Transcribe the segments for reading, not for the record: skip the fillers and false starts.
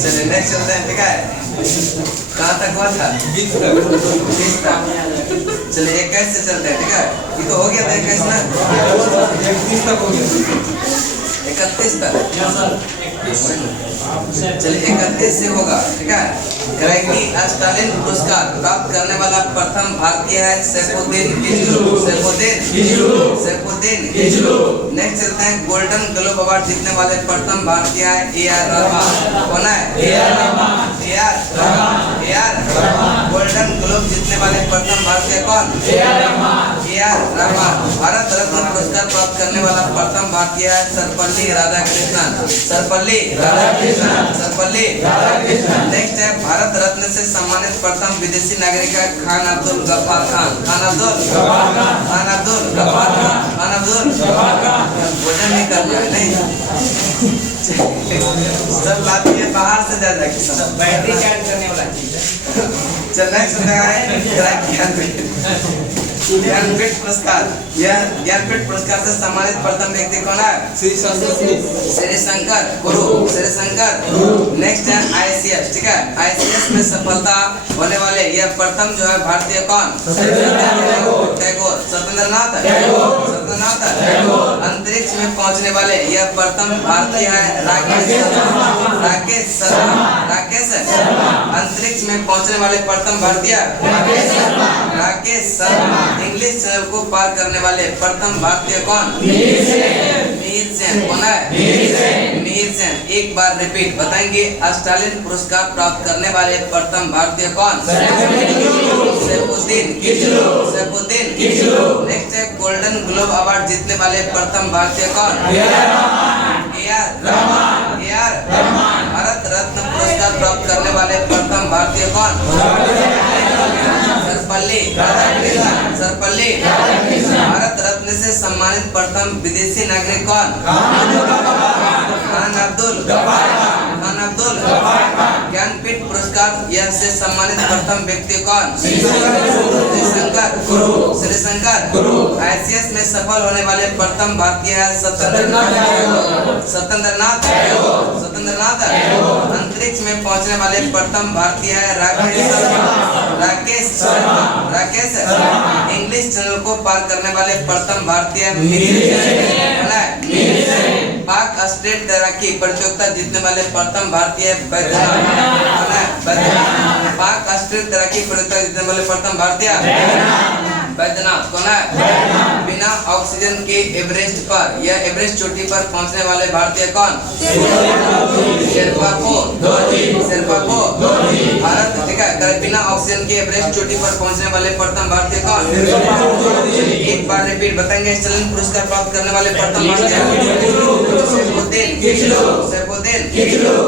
चलिए नेक्स्ट चलते हैं, ठीक है। कहाँ तक हुआ था? 20 तक। चलिए 21 से चलते हैं, ठीक है। ये तो हो गया था 21 ना, 31 तक हो गया, 31 तक। चलिए 31 से होगा, ठीक है। क्राइकी स्टालिन पुरस्कार प्राप्त करने वाला प्रथम भारतीय है सैफुद्दीन किचलू। नेक्स्ट चलते हैं, गोल्डन ग्लोब अवार्ड जीतने वाले प्रथम भारतीय है ए.आर. रहमान। कौन है? ए.आर. गोल्डन ग्लोब जीतने वाले प्रथम भारतीय कौन? ए.आर. रहमान। भारत रत्न पुरस्कार प्राप्त करने वाला प्रथम भारतीय है सर्वपल्ली राधाकृष्णन। नेक्स्ट है, भारत रत्न से सम्मानित प्रथम विदेशी नागरिक है खान अब्दुल गफ्फार खान। भोजन नहीं कर रहा है, नहीं सब लाती है बाहर से ज्यादा बैटरी चार्ज करने वाला चीज है। चल नेक्स्ट ज्ञानपीठ पुरस्कार। यह ज्ञानपीठ पुरस्कार से सम्मानित प्रथम व्यक्ति कौन है? श्री शंकर गुरु। नेक्स्ट है ICS, ठीक है। ICS में सफलता होने वाले यह प्रथम जो है भारतीय कौन? टैगोर। सत्येंद्रनाथ टैगोर। अंतरिक्ष में पहुंचने वाले यह प्रथम भारतीय है राकेश शर्मा। अंतरिक्ष में पहुंचने वाले प्रथम भारतीय राकेश शर्मा। इंग्लिश चैनल को पार करने वाले प्रथम भारतीय कौन? मिहिर सेन। कौन है? मिहिर सेन। एक बार रिपीट बताएंगे, स्टालिन पुरस्कार प्राप्त करने वाले प्रथम भारतीय कौन? सैफुद्दीन किचलू। नेक्स्ट है, गोल्डन ग्लोब अवार्ड जीतने वाले प्रथम भारतीय कौन? ए.आर. भारत रत्न पुरस्कार प्राप्त करने वाले प्रथम भारतीय कौन? सर्वपल्ली। भारत रत्न से सम्मानित प्रथम विदेशी नागरिक कौन? खान अब्दुल। ज्ञानपीठ पुरस्कार यह से सम्मानित प्रथम व्यक्ति कौन? श्री शंकर गुरु। ICS में सफल होने वाले प्रथम भारतीय है सत्येंद्रनाथ टैगोर। अंतरिक्ष में पहुंचने वाले प्रथम भारतीय है राकेश शर्मा। इंग्लिश चैनल को पार करने वाले प्रथम भारतीय पाक स्टेट तैराकी प्रतियोगिता जीतने वाले प्रथम भारतीय पाक स्टेट तैराकी प्रतियोगिता जीतने वाले प्रथम भारतीय बैद्यनाथ। कौन है? बिना ऑक्सीजन के एवरेस्ट पर एवरेस्ट चोटी पर पहुंचने वाले भारतीय कौन? शेरपा को। भारत, ठीक है। बिना ऑक्सीजन के एवरेस्ट चोटी पर पहुंचने वाले प्रथम भारतीय कौन? एक बार रिपीट बताएंगे, स्टालिन पुरस्कार प्राप्त करने वाले प्रथम भारतीय Saifuddin Kitchlew.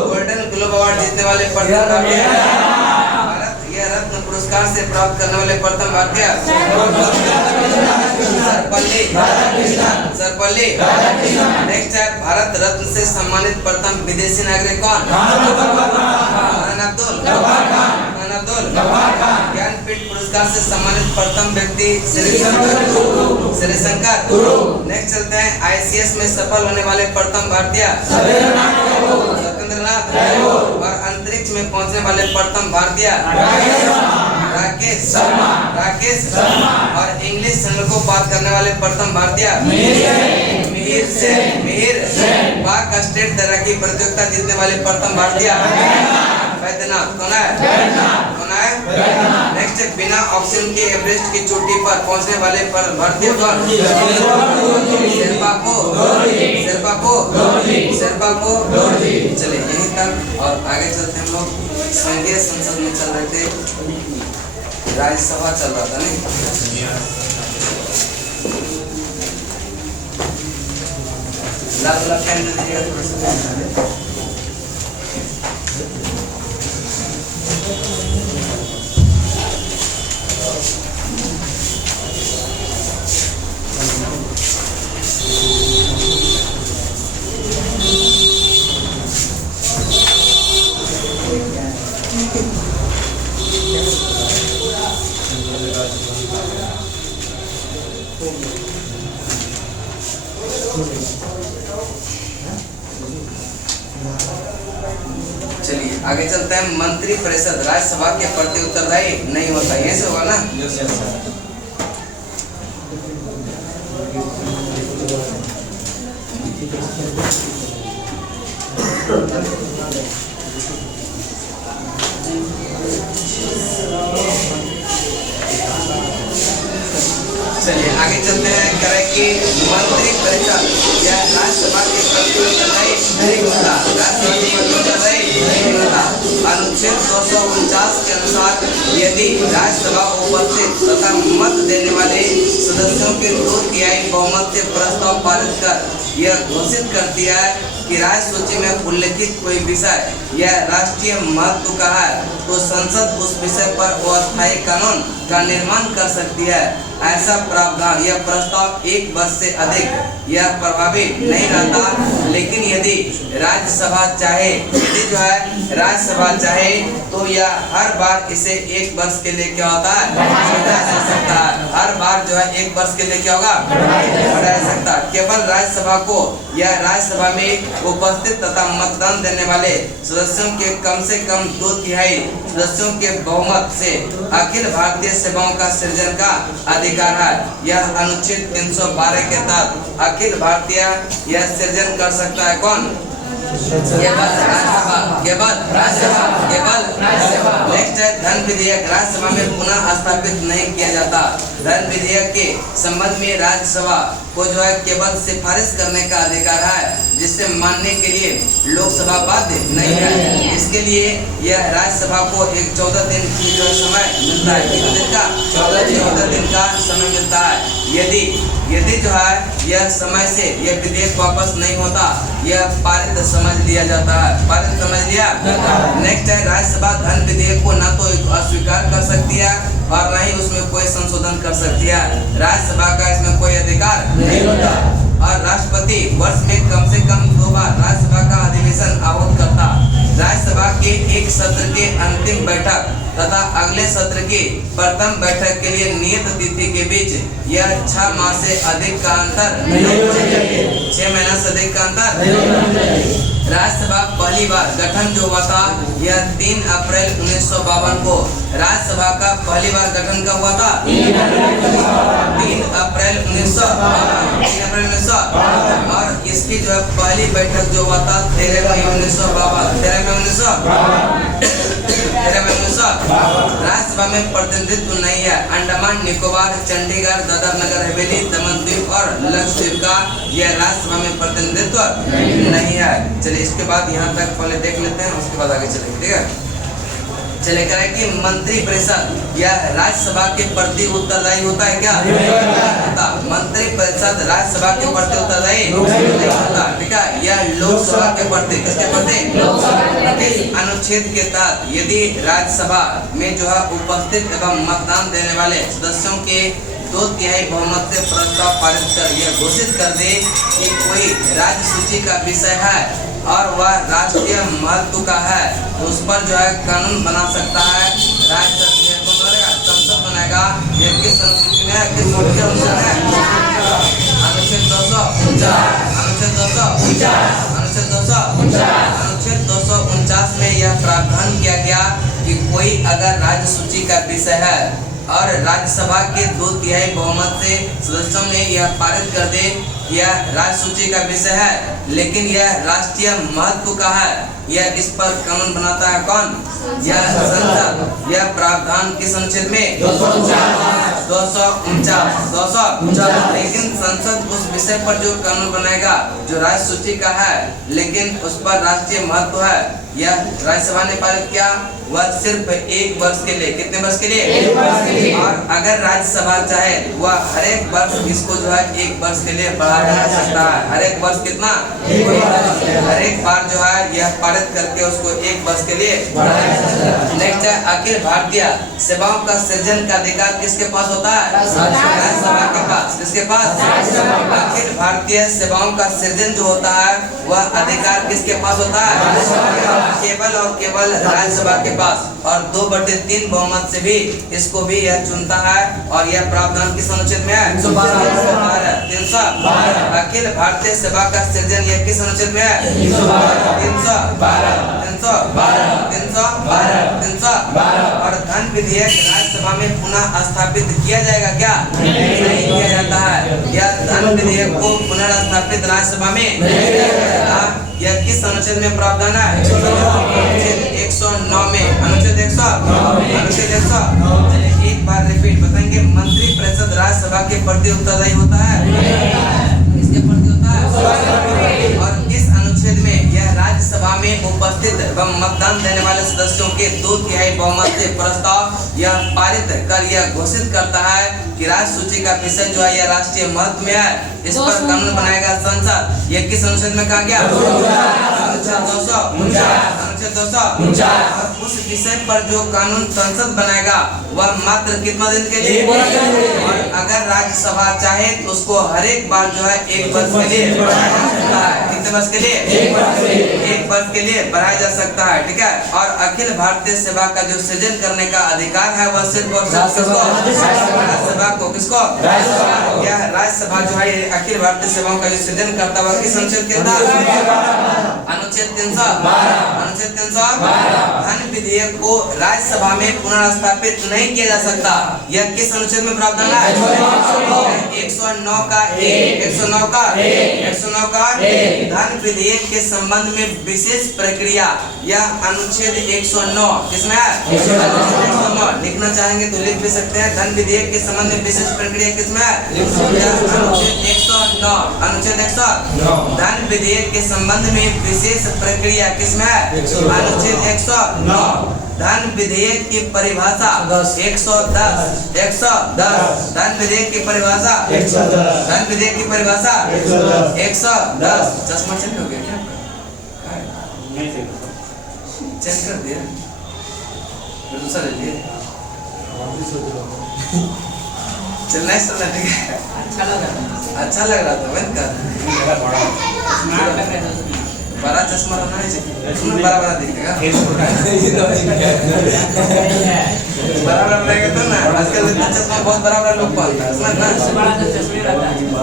Golden Globe award जीतने वाले प्रथम भारतीय रत्न पुरस्कार से प्राप्त करने वाले प्रथम भारतीय सर्वपल्ली। नेक्स्ट है, भारत रत्न से सम्मानित प्रथम विदेशी नागरिक कौन? खान अब्दुल। ज्ञानपीठ पुरस्कार से सम्मानित प्रथम व्यक्ति श्री शंकर गुरु। नेक्स्ट चलते हैं, ICS में सफल होने वाले प्रथम भारतीय सत्येंद्रनाथ टैगोर। और अंतरिक्ष में पहुंचने वाले प्रथम भारतीय राकेश शर्मा। और इंग्लिश चैनल को पार करने वाले प्रथम भारतीय मिहिर सेन। पाक स्टेट तैराकी प्रतियोगिता जीतने वाले प्रथम भारतीय बैद्यनाथ। कौन है? नेक्स्ट, बिना ऑक्सीजन के एवरेस्ट की चोटी पर पहुंचने वाले भारतीय कौन? शेरपा को। चलिए यहीं तक, और आगे चलते हम लोग। संघीय संसद में चल रहे थे, राज्यसभा चल रहा था, नहीं? लाल पेन दे दीजिएगा थोड़ा सा। चलिए आगे चलते हैं। मंत्री परिषद राज्यसभा के प्रति उत्तरदायी नहीं होता, यही से होगा ना। चलिए आगे चलते हैं। करें कि मंत्री परिषद या राज्यसभा के प्रति उत्तरदायी नहीं होता, राज्यसभा के प्रति उत्तरदायी नहीं होता। अनुच्छेद 249 के अनुसार यदि राज्यसभा उपस्थित तथा मत देने वाले सदस्यों के 2/3 बहुमत से प्रस्ताव पारित कर यह घोषित करती है कि राज्य सूची में उल्लेखित कोई विषय यह राष्ट्रीय महत्व का है, तो संसद उस विषय पर अस्थायी कानून का निर्माण कर सकती है। ऐसा प्रावधान यह प्रस्ताव 1 वर्ष से अधिक यह प्रभावी नहीं रहता। लेकिन यदि राज्यसभा चाहे, यदि जो है राज्यसभा चाहे तो यह हर बार इसे 1 वर्ष के लिए क्या होता है, बढ़ा सकता है। हर बार जो है 1 वर्ष के लिए क्या होगा, बढ़ा सकता है। केवल राज्यसभा को या राज्यसभा में उपस्थित तथा मतदान देने वाले सदस्यों के कम से कम 2/3 सदस्यों के बहुमत से अखिल भारतीय सेवाओं का सृजन का अधिकार है। यह अनुच्छेद 312 के तहत अखिल भारतीय यह सृजन कर सकता है। कौन? केवल राज्यसभा, केवल राज्यसभा, केवल राज्यसभा। नेक्स्ट है धन विधेयक राज्यसभा में पुनः स्थापित नहीं किया जाता। धन विधेयक के संबंध में राज्यसभा को जो है केवल सिफारिश करने का अधिकार है, जिससे मानने के लिए लोकसभा बाध्य नहीं है। इसके लिए यह राज्यसभा को एक 14 दिन की जो समय मिलता है। कितने दिन का? 14 दिन का समय मिलता है। यदि जो है यह समय से यह विधेयक वापस नहीं होता, यह पारित समझ लिया जाता है। पारित समझ लिया। नेक्स्ट है राज्यसभा धन विधेयक को न तो अस्वीकार कर सकती है और न ही उसमें कोई संशोधन कर सकती है। राज्यसभा का इसमें कोई अधिकार नहीं होता। और राष्ट्रपति वर्ष में कम से कम 2 बार राज्यसभा का अधिवेशन आहूत करता। राज्यसभा के एक सत्र के अंतिम बैठक तथा अगले सत्र की प्रथम बैठक के लिए नियत तिथि के बीच यह 6 माह से अधिक का अंतर नहीं होना चाहिए। 6 महीना से अधिक का अंतर नहीं होना चाहिए। राज्यसभा पहली बार गठन जो हुआ था यह 3 अप्रैल 1952 को। राज्यसभा का पहली बार गठन कब हुआ था? 3 अप्रैल 1952। और इसकी जो है पहली बैठक जो हुआ था 13 मई 1952। राज्यसभा में प्रतिनिधित्व नहीं है। अंडमान निकोबार, चंडीगढ़, दादर नगर हवेली, दमन द्वीप और लक्षद्वीप का यह राज्यसभा में प्रतिनिधित्व नहीं है। चलिए इसके बाद यहाँ तक पहले देख लेते हैं, उसके बाद आगे चलेंगे। ठीक है, चले करें कि मंत्री परिषद यह राज्यसभा के प्रति उत्तरदायी होता है क्या? मंत्री परिषद राज्यसभा के प्रति उत्तरदायी नहीं होता। ठीक है, यह लोकसभा के प्रति, किसके प्रति? इस अनुच्छेद के तहत यदि राज्यसभा में जो है उपस्थित एवं मतदान देने वाले सदस्यों के 2/3 बहुमत से प्रस्ताव पारित कर यह घोषित कर दे कि कोई राज्य सूची का विषय है और वह राष्ट्रीय महत्व का है, तो उस पर जो है कानून बना सकता है। संसद बनाएगा। यह किस अनुसूची में है, किस मोड के अनुसार है? अनुच्छेद 249 में यह प्रावधान किया गया कि कोई अगर राज्य सूची का विषय है और राज्यसभा के 2/3 बहुमत से सदस्यों ने यह पारित कर दे यह राज्य सूची का विषय है, लेकिन यह राष्ट्रीय महत्व का है, यह इस पर कानून बनाता है। कौन? यह संसद। यह प्रावधान किस अनुच्छेद में? 249। लेकिन संसद उस विषय पर जो कानून बनाएगा जो राज्य सूची का है लेकिन उस पर राष्ट्रीय महत्व है, यह राज्यसभा ने पारित किया, वह सिर्फ 1 वर्ष के लिए। कितने वर्ष के लिए? 1 वर्ष के लिए। और अगर राज्यसभा चाहे वह हर एक वर्ष इसको जो है 1 वर्ष के लिए बढ़ा सकता है। हर एक वर्ष कितना? 1 वर्ष। हर एक बार जो है यह पारित करके उसको 1 वर्ष के लिए बढ़ाया सकता है। नेक्स्ट है अखिल भारतीय सेवाओं का सृजन का अधिकार किसके पास होता है? राज्यसभा के पास। किसके पास? अखिल भारतीय सेवाओं का सृजन जो होता है वह अधिकार किसके पास होता है? केवल और केवल राज्यसभा के पास। और 2/3 बहुमत से भी इसको भी यह चुनता है। और यह प्रावधान किस अनुच्छेद में है? 312। अखिल भारतीय सेवा का सृजन यह किस अनुच्छेद में है? 312। और धन विधेयक राज्यसभा में पुनः स्थापित किया जाएगा क्या? नहीं किया जाता है। यह धन विधेयक को पुनर्स्थापित राज्यसभा में नहीं किया जाएगा। यह किस अनुच्छेद में प्रावधान है? अनुच्छेद 109 में। अनुच्छेद 109 एक बार रिपीट बताएंगे। मंत्रिपरिषद राज्यसभा के प्रति उत्तरदायी होता है? किसके प्रति होता है? और किस अनुच्छेद में यह राज्यसभा में उपस्थित एवं मतदान देने वाले सदस्यों के 2/3 बहुमत से प्रस्ताव यह पारित कर यह घोषित करता है कि राज्य सूची का विषय जो है यह राष्ट्रीय महत्व में है, इस पर कानून बनाएगा संसद। यह किस अनुच्छेद में कहा गया? अनुच्छेद 200। और उस विषय पर जो कानून संसद बनाएगा वह मात्र कितना दिन के लिए? और अगर राज्यसभा चाहे तो उसको हर एक बार जो है 1 वर्ष के लिए बढ़ाया जा सकता है। कितने वर्ष के लिए? 1 वर्ष के लिए बढ़ाया जा सकता है। ठीक है। और अखिल भारतीय सेवा का जो सृजन करने का अधिकार है वह सिर्फ और सिर्फ राज्यसभा को। किसको? यह राज्यसभा जो है अखिल भारतीय सेवाओं का जो सृजन करता है किस अनुच्छेद के तहत? अनुच्छेद 312। धन विधेयक को राज्यसभा में पुनर्स्थापित नहीं किया जा सकता। यह किस अनुच्छेद में प्रावधान है? 109 का 109 धन विधेयक के संबंध में विशेष प्रक्रिया। यह अनुच्छेद 109 किसमें है? अनुच्छेद 109 लिखना चाहेंगे तो लिख भी सकते हैं। धन विधेयक के संबंध में विशेष प्रक्रिया किसमें है? अनुच्छेद 109। अनुच्छेद 109 धन विधेयक के संबंध में विशेष प्रक्रिया किसमें है? अनुच्छेद 109। धन विधेयक की परिभाषा 110। धन विधेयक की परिभाषा 110। चश्मा चेंज हो गया क्या? चेंज कर दिया? दूसरा ले लिए? चलना ही चलना। ठीक है। अच्छा लग रहा था मैं बड़ा चश्मा रहना नहीं चाहिए। बड़ा दिखेगा। बड़ा रहेगा तो ना। आजकल इतना चश्मा बहुत बड़ा लोग पालते हैं ना।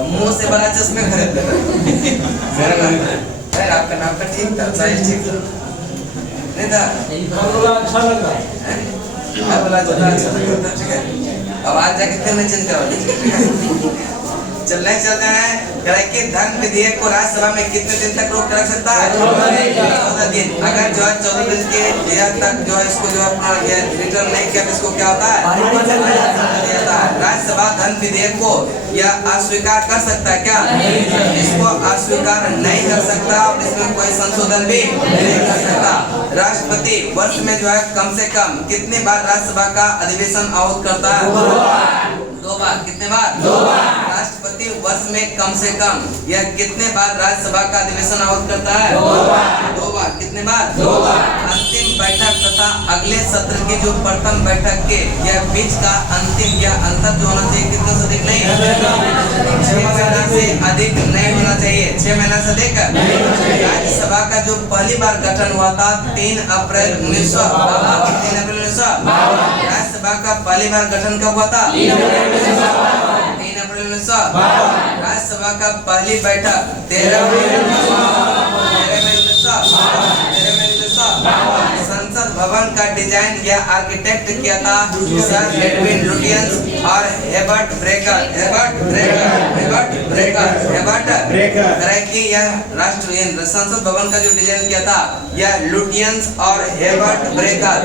मुंह से बड़ा चश्मे खरीद लेते। आपका नाम का ठीक था, साइज ठीक था नहीं था? अच्छा लग रहा है। बोला अच्छा लग रहा। ठीक है। अब आज जाके फिर मैं चेंज करवा दीजिए। चलने चलते हैं कि धन विधेयक को राज्यसभा में कितने दिन तक रोक रख सकता है? 14 दिन। अगर जो है 14 दिन के तक जो है इसको जो अपना रिटर्न नहीं किया तो इसको क्या होता है? राज्यसभा धन विधेयक को यह अस्वीकार कर सकता है क्या? इसको अस्वीकार नहीं कर सकता और इसमें कोई संशोधन भी नहीं कर सकता। राष्ट्रपति वर्ष में जो है कम से कम कितने बार राज्यसभा का अधिवेशन आहूत करता है? 2 बार। कितने बार? 2 बार। राष्ट्रपति वर्ष में कम से कम यह कितने बार राज्यसभा का अधिवेशन आहूत करता है? 2 बार। कितने बार? 2 बार। अंतिम बैठक तथा अगले सत्र की जो प्रथम बैठक के यह बीच का अंतिम या अंतर जो होना चाहिए कितने से अधिक नहीं? 6 महीना से अधिक नहीं होना चाहिए। 6 महीना से अधिक। राज्यसभा का जो पहली बार गठन हुआ था 3 अप्रैल 1952। राज्यसभा का पहली बार गठन कब हुआ था? 3 अप्रैल 1952। राज्यसभा का पहली बैठक 13 मई 1952। संसद भवन का डिजाइन या आर्किटेक्ट किया था सर एडविन लुटियंस और हेबर्ट ब्रेकर। यह राष्ट्रीय संसद भवन का जो डिजाइन किया था यह लुटियंस और हेबर्ट ब्रेकर।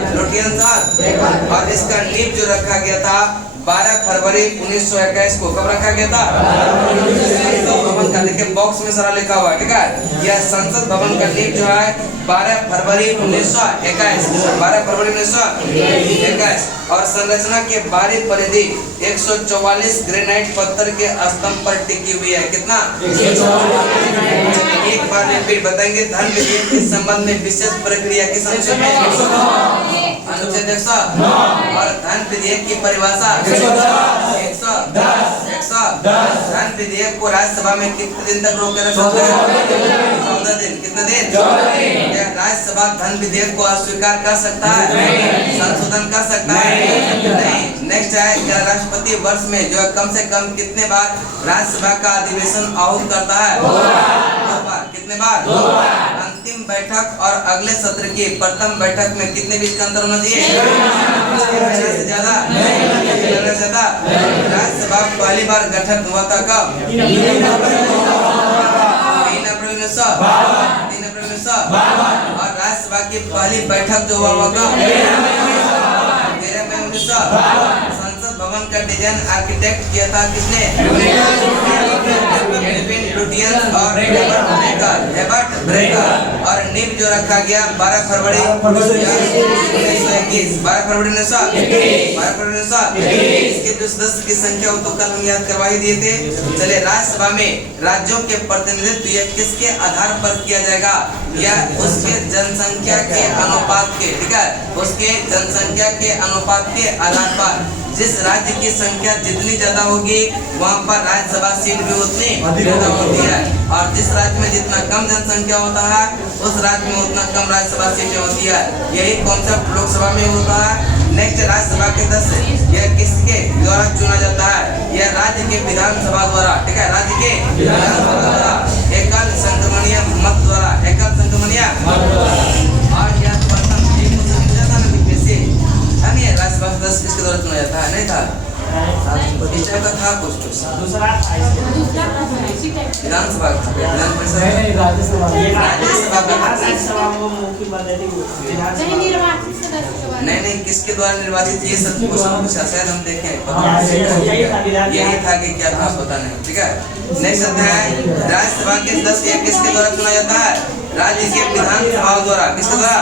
और इसका नींव जो रखा गया था 12 फरवरी 1921 को। कब रखा गया था? संसद भवन का। देखिए बॉक्स में सारा लिखा हुआ है। ठीक है। यह संसद भवन का नींव जो है 12 फरवरी 1921। और संरचना के बाहरी परिधि 144 ग्रेनाइट पत्थर के स्तंभ पर टिकी हुई है। कितना? एक बार रिपीट बताएंगे। धन विधेयक के संबंध में विशेष प्रक्रिया किस अनुच्छेद में? अनुच्छेद 109। और धन विधेयक की परिभाषा 110। धन विधेयक को राज्यसभा में कितने दिन तक रोक कर रख सकते हैं? 14 दिन। कितने दिन? क्या राज्यसभा धन विधेयक को अस्वीकार कर सकता है? संशोधन कर सकता है? नहीं। नेक्स्ट है क्या राष्ट्रपति वर्ष में जो है कम से कम कितने बार राज्यसभा का अधिवेशन आहूत करता है? 2 बार। कितने कितने बार? 2 बार। अंतिम बैठक और अगले सत्र की प्रथम बैठक में कितने बीच का अंतर होना चाहिए? से ज्यादा ज्यादा। राज्यसभा पहली बार गठन हुआ था कब? 3 अप्रैल 1952। और राज्यसभा की पहली बैठक जो हुआ कब? 13 मई 1952। संसद भवन का डिजाइन आर्किटेक्ट किया था किसने? एडविन लुटियंस और हेबर्ट ब्रेकर। और नींव जो रखा गया 12 फरवरी 1921। 12 फरवरी 1921 इसके जो सदस्य की संख्या वो तो कल हम याद करवा ही दिए थे। चलिए, राज्यसभा में राज्यों के प्रतिनिधित्व ये किसके आधार पर किया जाएगा? या उसके जनसंख्या के अनुपात के, ठीक है, उसके जनसंख्या के अनुपात के आधार पर। जिस राज्य की संख्या जितनी ज्यादा होगी वहाँ पर राज्यसभा सीट भी उतनी ज्यादा होती है, और जिस राज्य में जितना कम जनसंख्या होता है उस राज्य में उतना कम राज्यसभा सीटें होती है। यही कॉन्सेप्ट लोकसभा में होता है। नेक्स्ट, राज्यसभा के सदस्य यह किसके द्वारा चुना जाता है? यह राज्य के विधानसभा द्वारा, ठीक है, राज्य के विधानसभा द्वारा एकल संक्रमणीय मत द्वारा, एकल संक्रमणीय और यह प्रथम राज्यसभा सदस्य किसके द्वारा चुना जाता है? नहीं था इस टाइप का था कुछ दूसरा विधानसभा विधान परिषद राज्यसभा वो मुख्य पद्धति नहीं किसके द्वारा निर्वाचित? ये सब क्वेश्चन पूछा, शायद हम देखें यही था कि क्या था पता नहीं, ठीक है। नेक्स्ट है राज्यसभा के सदस्य किसके द्वारा चुना जाता है? राज्य के विधानसभाओं द्वारा। किसके द्वारा?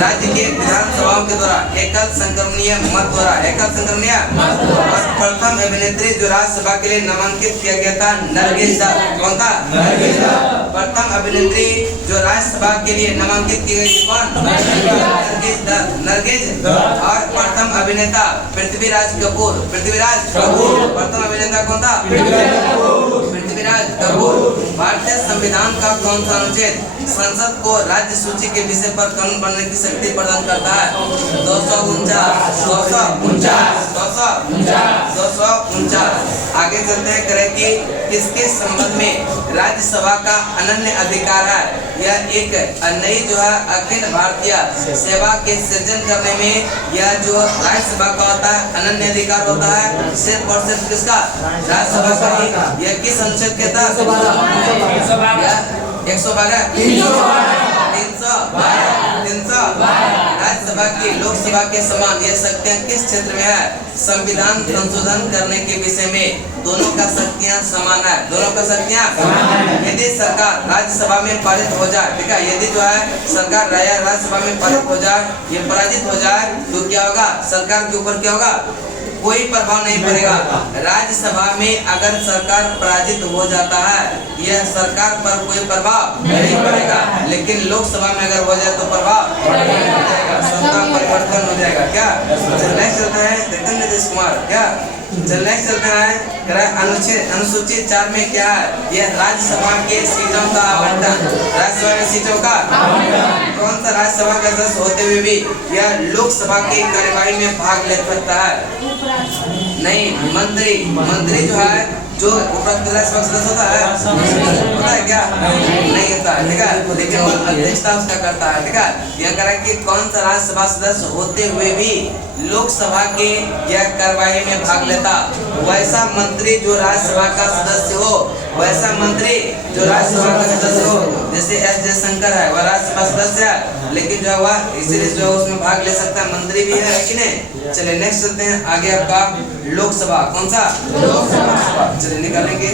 राज्य के विधानसभाओं के द्वारा एकल संक्रमणीय मत द्वारा, एकल संक्रमणीय। और प्रथम अभिनेत्री जो राज्यसभा के लिए नामांकित किया गया था नरगिस दत्त। कौन था? प्रथम अभिनेत्री जो राज्यसभा के लिए नामांकित की गई कौन? नरगिस दत्त, नरगिस। और प्रथम अभिनेता पृथ्वीराज कपूर, पृथ्वीराज कपूर। प्रथम अभिनेता कौन था? पृथ्वीराज कपूर। भारतीय संविधान का कौन सा अनुच्छेद संसद को राज्य सूची के विषय पर कानून बनने की शक्ति प्रदान करता है? 249। आगे चलते हैं, करें कि किसके संबंध में राज्यसभा का अनन्य अधिकार है? यह एक नई जो है अखिल भारतीय सेवा के सृजन करने में यह जो राज्यसभा का होता है अनन्य अधिकार होता है। सिर्फ और सिर्फ किसका? राज्यसभा का। यह किस अनुच्छेद के तहत? 112 312। राज्यसभा की लोकसभा के समान यह शक्तियाँ किस क्षेत्र में है? संविधान संशोधन करने के विषय में दोनों का शक्तियाँ समान है, दोनों का शक्तियाँ। यदि सरकार राज्यसभा में पारित हो जाए, ठीक है, यदि जो है सरकार राज्यसभा में पारित हो जाए, ये पराजित हो जाए, तो क्या होगा? सरकार के ऊपर क्या होगा? कोई प्रभाव नहीं पड़ेगा। राज्यसभा में अगर सरकार पराजित हो जाता है यह सरकार पर कोई प्रभाव नहीं पड़ेगा, लेकिन लोकसभा में अगर हो जाए तो प्रभाव पड़ेगा, सत्ता परिवर्तन हो जाएगा। क्या नेक्स्ट चलता है? देखते नीतीश कुमार क्या नेक्स्ट चलता है अनुसूचित 4 में क्या है? यह राज्यसभा के सीटों का आवंटन, राज्यसभा के सीटों का कौन सा राज्यसभा का सदस्य होते हुए भी यह लोकसभा की कार्यवाही में भाग ले सकता है? नहीं, मंत्री जो है जो उपराष्ट्रपति राज्यसभा सदस्य होता है क्या? नहीं होता है, ठीक है, लेकिन वो अध्यक्षता उसका करता है, ठीक है। यह कह रहा है कि कौन सा राज्यसभा सदस्य होते हुए भी लोकसभा के यह कार्यवाही में भाग लेता? वैसा मंत्री जो राज्यसभा का सदस्य हो, वैसा मंत्री जो राज्यसभा का सदस्य हो, जैसे एस जयशंकर है वह राज्यसभा सदस्य है, लेकिन जो हुआ इसीलिए जो उसमें भाग ले सकता है, मंत्री भी है कि नहीं। चलिए नेक्स्ट चलते हैं आगे। आपका लोकसभा कौन सा? लोकसभा। चलिए निकालेंगे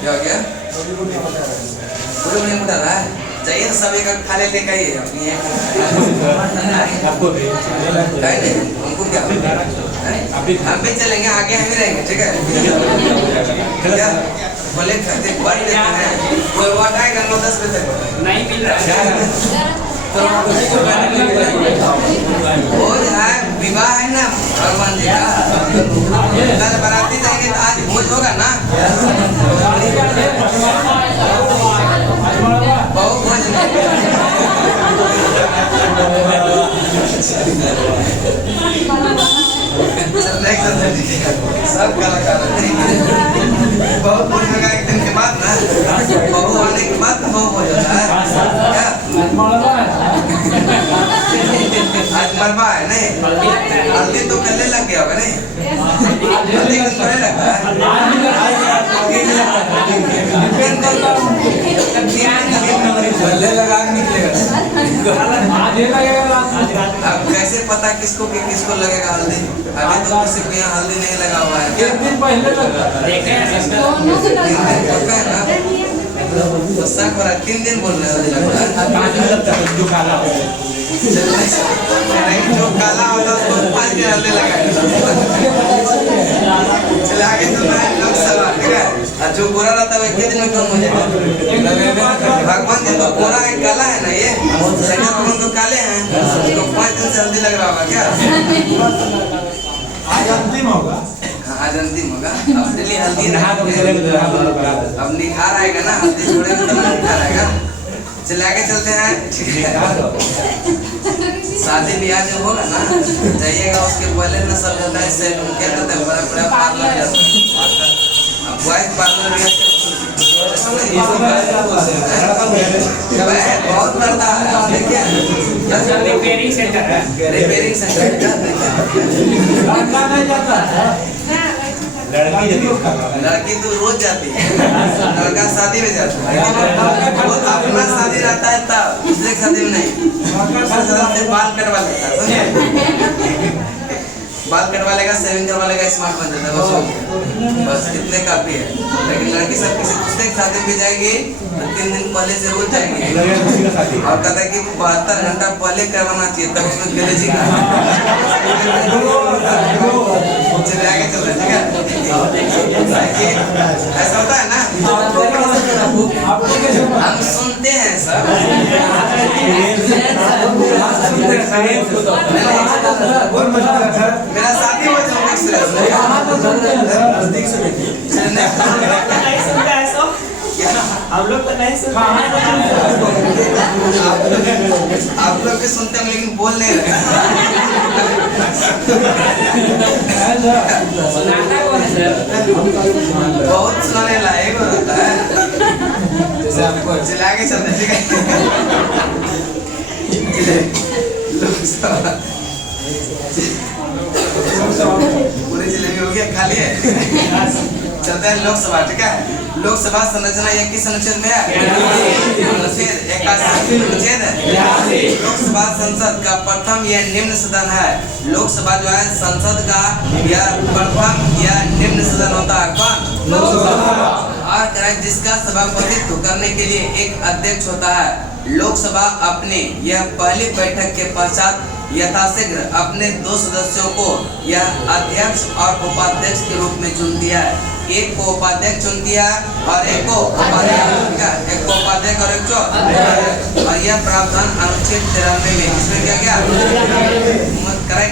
क्या हो गया? पूरे में उठा रहा है, चाहिए तो सभी का खा लेते का ही अपनी हमको क्या हम भी चलेंगे आगे, हम ही रहेंगे, ठीक है। क्या बोले खाते बढ़ लेते हैं, कोई वाट आएगा 9-10 बजे तक नहीं मिल रहा तो वो जो है विवाह है ना भगवान जी का, कल बाराती जाएंगे तो आज भोज होगा ना, बहुत भोज सब कलाकार बहू आने के बाद बहू हो जाता है क्या? आज मरबा है नहीं, हल्दी तो कल लग गया होगा नहीं, हल्दी किस पर लगता है? लगा के निकलेगा। अब कैसे पता किसको कि किसको लगेगा हल्दी? अभी तो किसी को यहाँ हल्दी नहीं लगा हुआ है। एक दिन पहले लगता है। तो शक हो रहा है, 3 दिन बोल रहे हैं हल्दी लगता है। नहीं जो काला होता है उसको 5 दिन हल्दी लगाएगा। चले आगे चलना है लोकसभा, ठीक है? और जो गोरा रहता है वो कितने दिन में कम हो जाएगा? भगवान जी तो गोरा है, काला है ना ये, शंकर भगवान तो काले हैं, तो 5 दिन से हल्दी लग रहा होगा क्या? आज अंतिम होगा। आज अंतिम होगा। अब डेली हल्दी अब निखार आएगा ना, हल्दी छोड़ेगा तो निखार आएगा। चले आगे चलते हैं, ठीक है? शादी ब्याह जब होगा ना, जाइएगा उसके पहले ना सब होता है सैलून, क्या कहते हैं, बड़ा बड़ा पार्लर जाता है। अब बॉयज पार्लर बहुत बढ़ता है, देखिए रिपेयरिंग सेंटर है। रिपेयरिंग सेंटर लड़की तो रोज जाती है, लड़का शादी में जाता है, लेकिन वो अपना शादी रहता है तब, दूसरे शादी में नहीं। बाल कटवा लेता है, बाल कटवा लेगा, सेविंग करवा लेगा, स्मार्ट बन जाता है, बस इतने काफी है। लेकिन लड़की सब किसी दूसरे की शादी में जाएगी तो 3 दिन पहले से रोज जाएगी और कहता है कि 72 घंटा पहले करवाना चाहिए, तब उसमें गलेजी का। चलिए आगे चल रहे हैं, ठीक है? ऐसा होता है ना, हम सुनते हैं सब। मेरा शादी हो जाऊंगा हम लोग तो नहीं सुनते। आप लोग भी सुनते हैं लेकिन बोल नहीं रहे। बहुत सुनाने लायक होता है। जैसे आपको चले आगे चलते, ठीक है? पूरी जलेबी हो गया, खाली है। चलते हैं लोकसभा, ठीक है? लोकसभा संरचना ये किस अनुच्छेद में है? अनुच्छेद 81 अनुच्छेद। लोकसभा संसद का प्रथम या निम्न सदन है। लोकसभा जो है संसद का या प्रथम या निम्न सदन होता है। कौन? लोकसभा। और जिसका सभापतित्व करने के लिए एक अध्यक्ष होता है। लोकसभा अपने यह पहली बैठक के पश्चात यथाशीघ्र अपने 2 सदस्यों को यह अध्यक्ष और उपाध्यक्ष के रूप में चुनती है। एक को उपाध्यक्ष चुनती है और एक को उपाध्यक्ष, एक को उपाध्यक्ष और एक को। और यह प्रावधान अनुच्छेद 93 में इसमें क्या क्या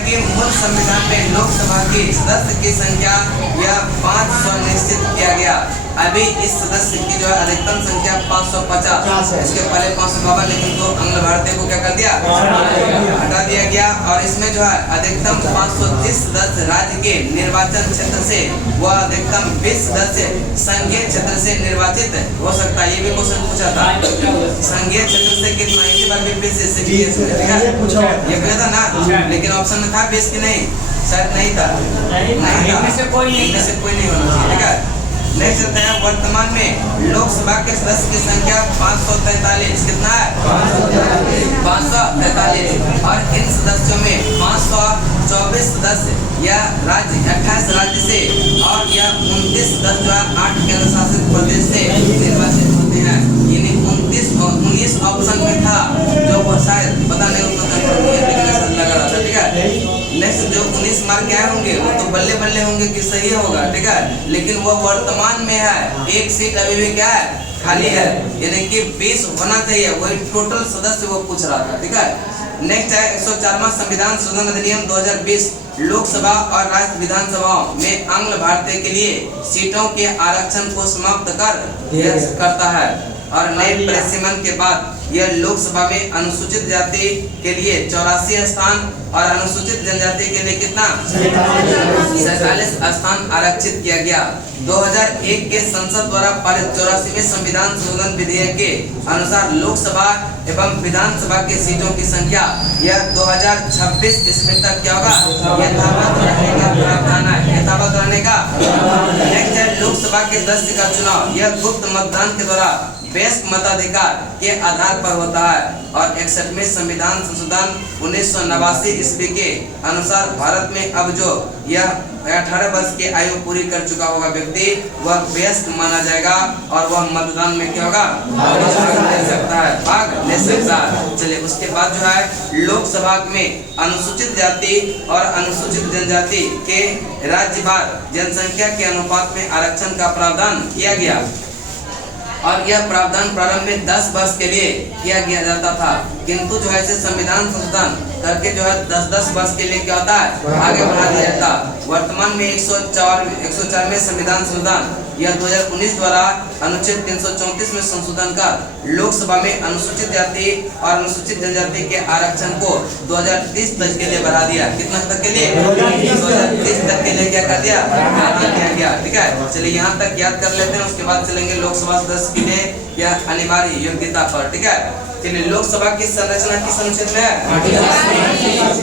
कि मूल संविधान में लोकसभा की सदस्य की संख्या यह 500 निश्चित किया गया। अभी इस सदस्य की जो है अधिकतम संख्या 550, इसके पहले 552, लेकिन तो अंग्ल भारतीय को क्या कर दिया, हटा दिया गया। और इसमें जो है अधिकतम 530 सदस्य राज्य के निर्वाचन क्षेत्र से व अधिकतम 20 सदस्य संघीय क्षेत्र से निर्वाचित हो सकता है। ये भी क्वेश्चन पूछा था, संघीय क्षेत्र से कितना, इसी बार भी 20 से ये पूछा था ना, लेकिन ऑप्शन में था 20 की नहीं, शायद नहीं था, इनमें से कोई नहीं होना चाहिए, ठीक है? नेक्स्ट चलते हैं, वर्तमान में लोकसभा के सदस्य की संख्या 543, कितना है? 543। और इन सदस्यों में 524 सदस्य या राज्य 28 राज्य से और यह 29 सदस्य जो है 8 केंद्र शासित प्रदेश से निर्वाचित होते हैं। यानी 19 ऑप्शन में था, जो वो शायद पता नहीं उसको लगा रहा था, ठीक है? नेक्स्ट जो 19 मार्क आए होंगे वो तो बल्ले बल्ले होंगे कि सही होगा, ठीक है? लेकिन वो वर्तमान में है, एक सीट अभी भी क्या है, खाली है, यानी कि 20 होना चाहिए, वही टोटल सदस्य वो पूछ रहा था, ठीक है? नेक्स्ट है 104वां संविधान संशोधन अधिनियम 2020 लोकसभा और राज्य विधानसभाओं में आंग्ल भारतीय के लिए सीटों के आरक्षण को समाप्त करता है और नए परिसीमन के बाद यह लोकसभा में अनुसूचित जाति के लिए 84 स्थान और अनुसूचित जनजाति के लिए कितना 47 स्थान आरक्षित किया गया। 2001 के संसद द्वारा पारित 84वें संविधान संशोधन विधेयक के अनुसार लोकसभा एवं विधानसभा के सीटों की संख्या यह 2026 ईस्वी तक क्या होगा यथावत रहने का प्रावधान है। यथावत रहने का नेक्स्ट है लोकसभा के सदस्य का चुनाव यह गुप्त मतदान के द्वारा वयस्क मताधिकार के आधार पर होता है और 61वें संविधान संशोधन 1989 ईस्वी के अनुसार भारत में अब जो यह 18 वर्ष की आयु पूरी कर चुका होगा व्यक्ति वह वयस्क माना जाएगा और वह मतदान में क्या होगा ले सकता है भाग ले सकता है। चलिए उसके बाद जो है लोकसभा में अनुसूचित जाति और अनुसूचित जनजाति के राज्यवार जनसंख्या के अनुपात में आरक्षण का प्रावधान किया गया और यह प्रावधान प्रारंभ में 10 वर्ष के लिए किया गया जाता था, किंतु जो है संविधान संशोधन करके जो है 10-10 वर्ष के लिए क्या होता है आगे बढ़ा दिया जाता। वर्तमान में 104वें संविधान संशोधन यह 2019 द्वारा अनुच्छेद 334 में संशोधन कर लोकसभा में अनुसूचित जाति और अनुसूचित जनजाति के आरक्षण को 2030 तक के लिए बढ़ा दिया। कितना तक के लिए 2030 तक के लिए क्या कर दिया बढ़ा दिया गया। ठीक है, चलिए यहाँ तक याद कर लेते हैं, उसके बाद चलेंगे लोकसभा सदस्य के लिए यह अनिवार्य योग्यता पर। ठीक है, चलिए लोकसभा की संरचना किस अनुच्छेद में है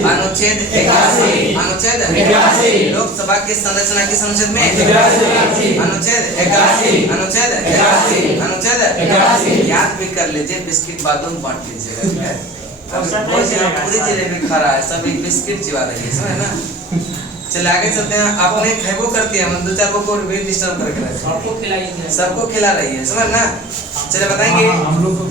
अनुच्छेद 81। अनुच्छेद 81 लोकसभा की संरचना किस अनुच्छेद में अनुच्छेद 81। अनुच्छेद 81 अनुच्छेद 81 याद भी कर लीजिए, बिस्किट बातों में बांट लीजिएगा। ठीक है, पूरी जलेबी खा रहा है सभी बिस्किट चिवा रही है, समझ ना। चले आगे चलते हैं, आपने खैबो करती है मतलब 2-4 को भी डिस्टर्ब करके सबको खिला रही है, समझ ना। चले बताएंगे हम लोग को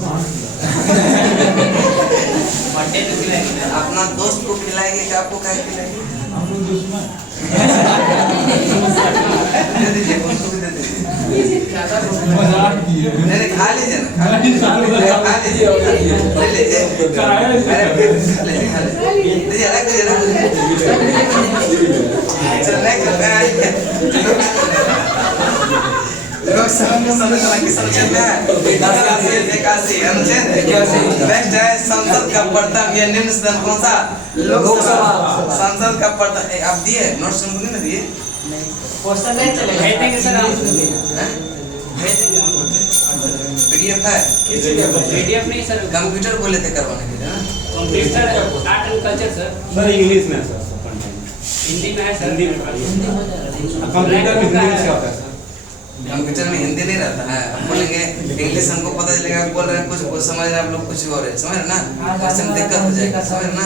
अपना दोस्त को खिलाएंगे कि आपको क्या खिलाएंगे हम लोग दुश्मन दे दीजिए, उसको भी दे दीजिए। मजाक किए नहीं खा लीजिए ना, खा लीजिए ले लीजिए, अरे खा लीजिए रख दीजिए। चलने लोकसभा में संरचना किस अनुच्छेद में है 81 अनुच्छेद 81। नेक्स्ट है संसद का प्रथम यह निम्न सदन कौन सा लोकसभा। संसद का प्रथम आप दिए नोट्स सुनने ना दिए क्वेश्चन नहीं चलेगा भेज देंगे सर हम भेज देंगे पीडीएफ है पीडीएफ नहीं सर कंप्यूटर बोले थे करवाने के लिए ना computer art and culture sir English में सर हिंदी में है सर हिंदी में कंप्यूटर में हिंदी में होता है सर कंप्यूटर में हिंदी नहीं रहता है। हम बोलेंगे इंग्लिश हमको पता चलेगा, बोल रहे हैं कुछ समझ रहे हैं आप लोग कुछ और है, समझ रहे ना, क्वेश्चन दिक्कत हो जाएगा, समझ रहे ना।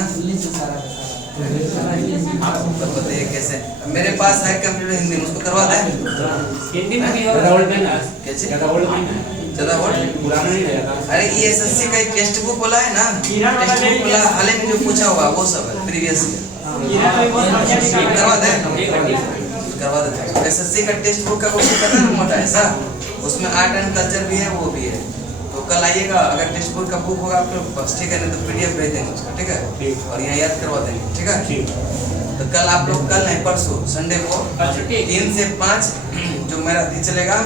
तो बताइए कैसे मेरे पास है कंप्यूटर हिंदी में उसको करवा दें हिंदी में भी होगा कैसे ज़्यादा ओल्ड नहीं है, ज़्यादा वर्ड पुराना नहीं रहेगा। अरे ये एसएससी का एक टेक्स्ट बुक वाला है ना, टेक्स्ट बुक वाला हाल ही में जो पूछा हुआ वो सब है प्रीवियस ईयर करवा दें करवा देते हैं। एसएससी का टेक्स्ट बुक का क्वेश्चन पता है मोटा ऐसा, उसमें आर्ट एंड कल्चर भी है वो भी है। तो कल आइएगा, अगर टेक्स्ट बुक का बुक होगा आपके पास ठीक है, नहीं तो पीडीएफ भेज देंगे उसका, ठीक है, और यहाँ याद करवा देंगे। ठीक है, तो कल आप लोग कल नहीं परसों संडे को 3 से 5 जो मेरा दिन चलेगा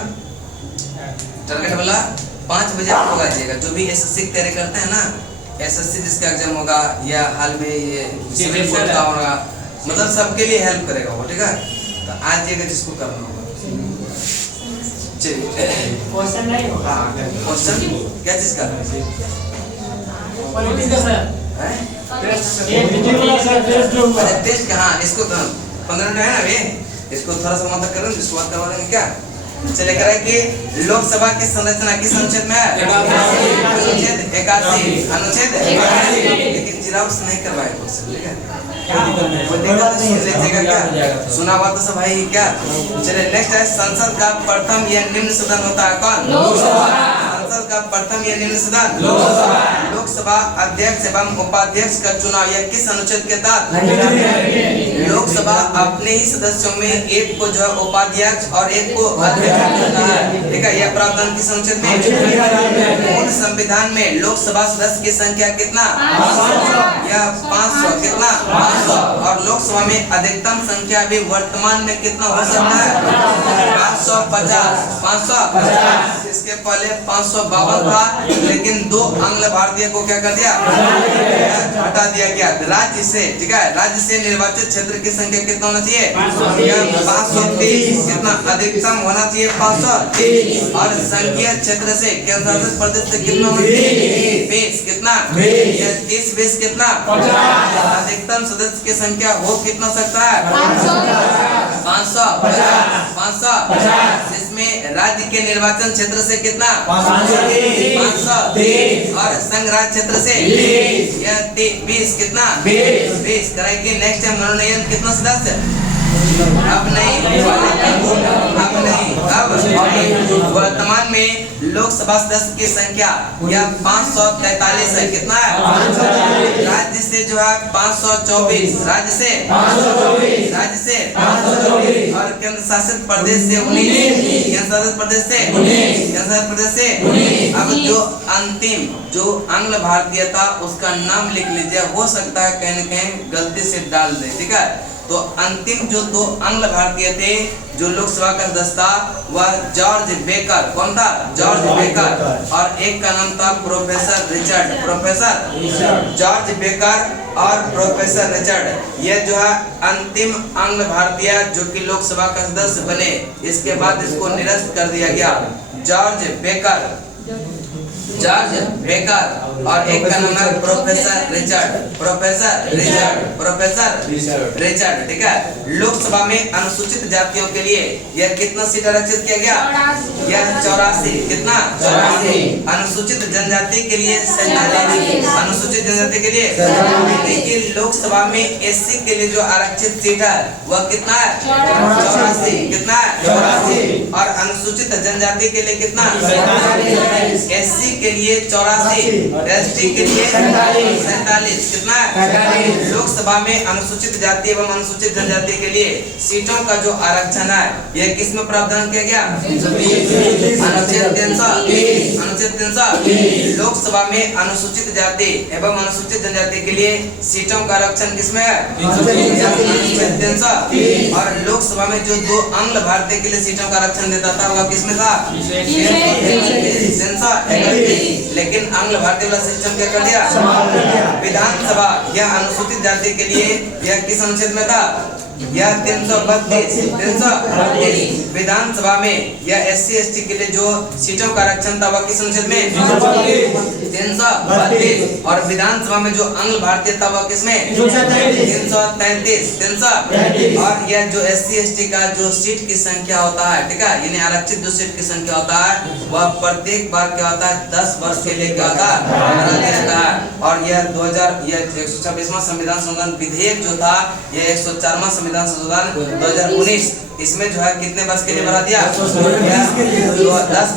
टारगेट वाला 5 बजे आप लोग आ जाइएगा। जो भी एसएससी की तैयारी करते हैं ना, एसएससी जिसका एग्जाम होगा या हाल में ये सिविल कोड का होगा, मतलब सबके लिए हेल्प करेगा वो। ठीक है, तो आज जाइएगा जिसको करना होगा। चलिए क्वेश्चन नहीं होगा क्वेश्चन क्या चीज का पॉलिटिक्स का सर है? टेस्ट जो हुआ अच्छा टेस्ट का, हाँ इसको तो 15 मिनट है ना अभी, इसको थोड़ा सा मतलब करें जिसको बात करवा देंगे क्या। चले करें कि लोकसभा की संरचना किस अनुच्छेद में है अनुच्छेद 81। अनुच्छेद 81 लेकिन जिराव से नहीं करवाए क्वेश्चन, ठीक है, सुना हुआ तो सब भाई क्या। चलिए नेक्स्ट है संसद का प्रथम या निम्न सदन होता है कौन लोकसभा। संसद का प्रथम या निम्न सदन लोकसभा। लोकसभा अध्यक्ष एवं उपाध्यक्ष का चुनाव यह किस अनुच्छेद के तहत लोकसभा अपने ही सदस्यों में एक को जो है उपाध्यक्ष और एक को अध्यक्ष चुनता है। ठीक है, यह प्रावधान किस अनुच्छेद में? मूल संविधान में लोकसभा सदस्य की संख्या कितना? 500। 500 और लोकसभा में अधिकतम संख्या भी वर्तमान में कितना हो सकता है? 550। इसके पहले 552 था, लेकिन 2 आंग्ल भारतीय को क्या कर दिया? हटा दिया गया। राज्य से, ठीक है, राज्य से निर्वाचित क्षेत्र की संख्या कितना होना चाहिए? 530। कितना अधिकतम होना चाहिए? 530। और संघीय क्षेत्र से केंद्र शासित प्रदेश से कितना होना चाहिए? 20। कितना? 30 कितना? 50। अधिकतम सदस्य की संख्या हो कितना सकता है? 550। इसमें राज्य के निर्वाचन क्षेत्र से कितना? 530। और संघ राज्य क्षेत्र से 20। कितना? 20 कराएंगे। नेक्स्ट है मनोनयन कितना सदस्य? अब नहीं। वर्तमान में लोकसभा सदस्य की संख्या यह 543 है। कितना है? राज्य से जो है 524, राज्य से 524 और केंद्र शासित प्रदेश से 19, केंद्र शासित प्रदेश से 19। अब जो अंतिम जो आंग्ल भारतीय था उसका नाम लिख लीजिए, हो सकता है कहीं न कहीं गलती से डाल दे। ठीक है, तो अंतिम जो 2 आंग्ल भारतीय थे जो लोकसभा का सदस्य था वह जॉर्ज बेकर। कौन था? George baker. और एक का नाम था professor Richard. Professor George baker और प्रोफेसर रिचर्ड, ये जो है अंतिम आंग्ल भारतीय जो कि लोकसभा का सदस्य बने। इसके बाद इसको निरस्त कर दिया गया। जॉर्ज बेकर और एक का नाम है प्रोफेसर रिचर्ड। ठीक है, लोकसभा में अनुसूचित जातियों के लिए यह कितना सीट आरक्षित किया गया? यह 84। कितना? 84। अनुसूचित जनजाति के लिए 47। अनुसूचित जनजाति के लिए 47। लेकिन लोकसभा में एससी के लिए जो आरक्षित सीट है वह कितना है? 84। कितना है? 84। और अनुसूचित जनजाति के लिए कितना? 47। एससी के लिए 84, एसटी के लिए 47। कितना है? लोकसभा में अनुसूचित जाति एवं अनुसूचित जनजाति के लिए सीटों का जो आरक्षण है यह किस में प्रावधान किया गया? अनुच्छेद 300। लोकसभा में अनुसूचित जाति एवं अनुसूचित जनजाति के लिए सीटों का आरक्षण किसमें है? अनुच्छेद 300। और लोकसभा में जो 2 आंग्ल भारतीय के लिए सीटों का आरक्षण देता था वह किसमें था? 331। लेकिन आंग्ल भारतीय वाला सिस्टम क्या कर दिया? विधानसभा यह अनुसूचित जाति के लिए यह किस अनुच्छेद में था? यह 332। विधानसभा में यह एससी एसटी के लिए जो सीटों का आरक्षण था वह किस अनुच्छेद में? 332। और विधानसभा में जो आंग्ल भारतीय था वह किसमें? 333। और यह जो एससी एसटी का जो सीट की संख्या होता है, ठीक है, यानी आरक्षित जो सीट की संख्या होता है वह प्रत्येक बार क्या होता है? 10 वर्ष के लिए क्या होता है? और यह 126वां संविधान संशोधन विधेयक जो था यह 104वां संविधान संशोधन 2019 इसमें जो है कितने वर्ष के लिए बढ़ा दिया? 10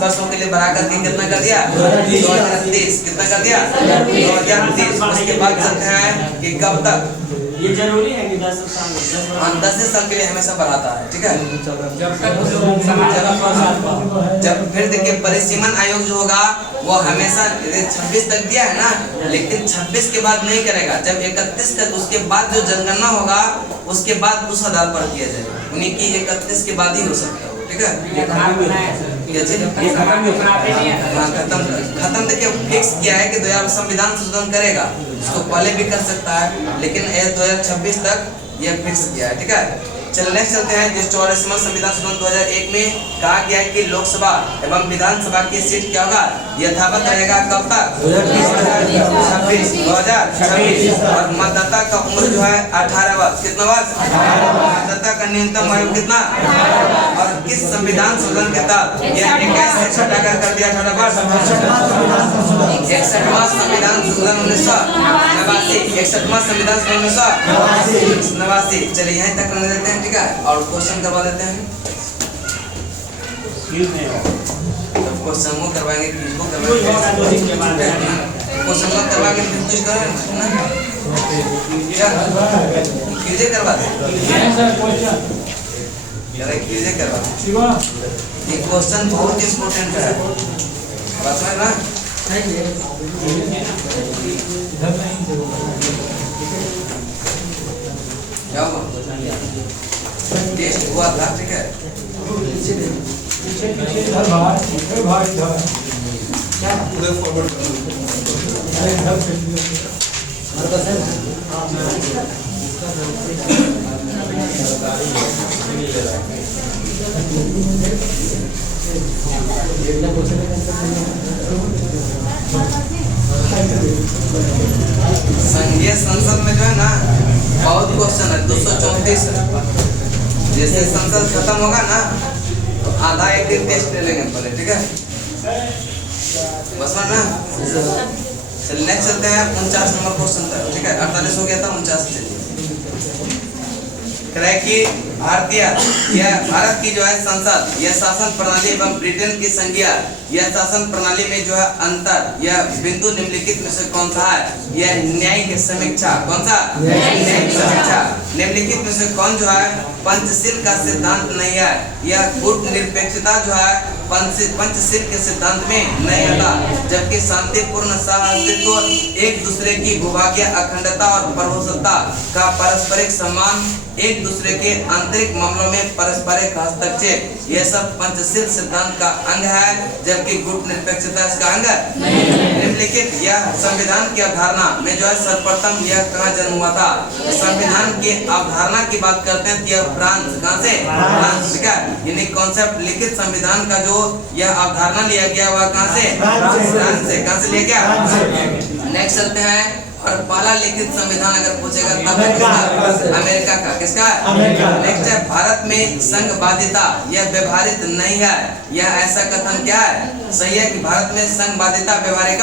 वर्षों के लिए बढ़ा करके कितना कर दिया? 2030। कितना कर दिया? 2030। उसके बाद चलते हैं कि कब तक? ये जरूरी है कि 10 साल 10 साल के लिए हमेशा बढ़ाता है। ठीक है, जब फिर देखिए परिसीमन आयोग जो होगा वो हमेशा 26 तक दिया है ना, लेकिन 26 के बाद नहीं करेगा। जब 31 तक उसके बाद जो जनगणना होगा उसके बाद उस आधार पर किया जाएगा, उन्हीं की 31 के बाद ही हो सकता है। ठीक है, खत्म देखिए फिक्स किया है कि 2000 संविधान संशोधन करेगा, उसको पहले भी कर सकता है, लेकिन 2026 तक ये फिक्स किया है। ठीक है, चलिए नेक्स्ट चलते हैं। जिस 84वां संविधान संशोधन 2001 में कहा गया है कि लोकसभा एवं विधानसभा की सीट क्या होगा? यथावत रहेगा। कब तक? 2026। और मतदाता का उम्र जो है 18 वर्ष। कितना वर्ष? मतदाता का न्यूनतम आयु कितना? और किस संविधान संशोधन के तहत यह 21 से घटाकर कर दिया 18 वर्ष? 61वां संविधान संशोधन 1989। 61वां संविधान संशोधन 1989। चलिए यहीं तक रहने देते हैं। ठीक है, और क्वेश्चन करवा देते हैं। क्वेश्चन को करवाएंगे, क्विज को करवाएंगे। क्वेश्चन में करवा के फिर कुछ करो ना क्या क्विज़ करवा दे अरे क्विज़ करवा शिवा ये क्वेश्चन बहुत इंपॉर्टेंट है बस में ना इधर नहीं क्या हुआ टेस्ट हुआ था ठीक है पीछे इधर बाहर इधर उधर फॉरवर्ड करो अरे इधर से संघीय संसद में जो है ना बहुत क्वेश्चन है 234 जैसे संसद खत्म होगा ना तो आधा एक दिन टेस्ट ले लेंगे पहले ठीक है बस में ना चल नेक्स्ट चलते हैं 49 नंबर क्वेश्चन तक ठीक है 48 हो गया था 49 चलिए कि भारत की जो है संसद यह शासन प्रणाली एवं ब्रिटेन की संघीय यह शासन प्रणाली में जो है अंतर यह बिंदु निम्नलिखित में से कौन सा है यह न्यायिक समीक्षा कौन सा न्यायिक समीक्षा निम्नलिखित में से कौन जो है पंचशील का सिद्धांत नहीं है यह गुटनिरपेक्षता जो है पंचशील के सिद्धांत में नहीं आता जबकि शांतिपूर्ण सहअस्तित्व एक दूसरे की भूभागीय अखंडता और प्रभुसत्ता का पारस्परिक सम्मान एक दूसरे के आंतरिक मामलों में पारस्परिक हस्तक्षेप यह सब पंचशील सिद्धांत का अंग है जबकि गुटनिरपेक्षता इसका अंग है निम्नलिखित यह संविधान की अवधारणा में जो है सर्वप्रथम यह कहाँ जन्म हुआ था संविधान की अवधारणा की बात करते हैं यह फ्रांस कहाँ से फ्रांस ठीक है यानी कॉन्सेप्ट लिखित संविधान का जो यह अवधारणा लिया गया वह कहाँ से फ्रांस से कहाँ से लिया गया नेक्स्ट चलते हैं और पहला लिखित संविधान अगर पूछेगा तब अमेरिका का किसका नेक्स्ट है भारत में संघवादिता यह व्यवहारित नहीं है यह ऐसा कथन क्या है सही है कि भारत में संघवादिता व्यवहारिक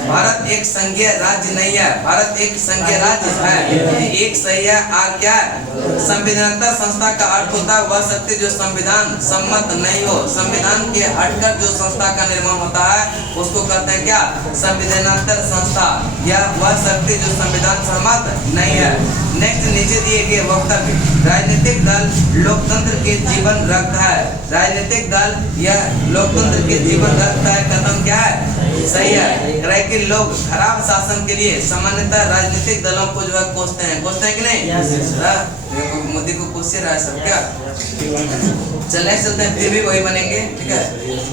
भारत एक संघीय राज्य नहीं है भारत एक संघीय राज्य है एक सही है और क्या है संविधानता संस्था का अर्थ होता है वह शक्ति जो संविधान सम्मत नहीं हो संविधान के हटकर जो संस्था का निर्माण होता है उसको कहते हैं क्या संविधानांतर संस्था यह वह शक्ति जो संविधान सम्मत नहीं है नेक्स्ट नीचे दिए गए वक्तव्य राजनीतिक दल लोकतंत्र के जीवन रखता है राजनीतिक दल यह लोकतंत्र के जीवन रखता है कथन क्या है सही है कि लोग खराब शासन के लिए सामान्यतः राजनीतिक दलों को जो है कोसते हैं कि नहीं मोदी को कोसे रहा है सब क्या चलते हैं फिर भी वही बनेंगे ठीक है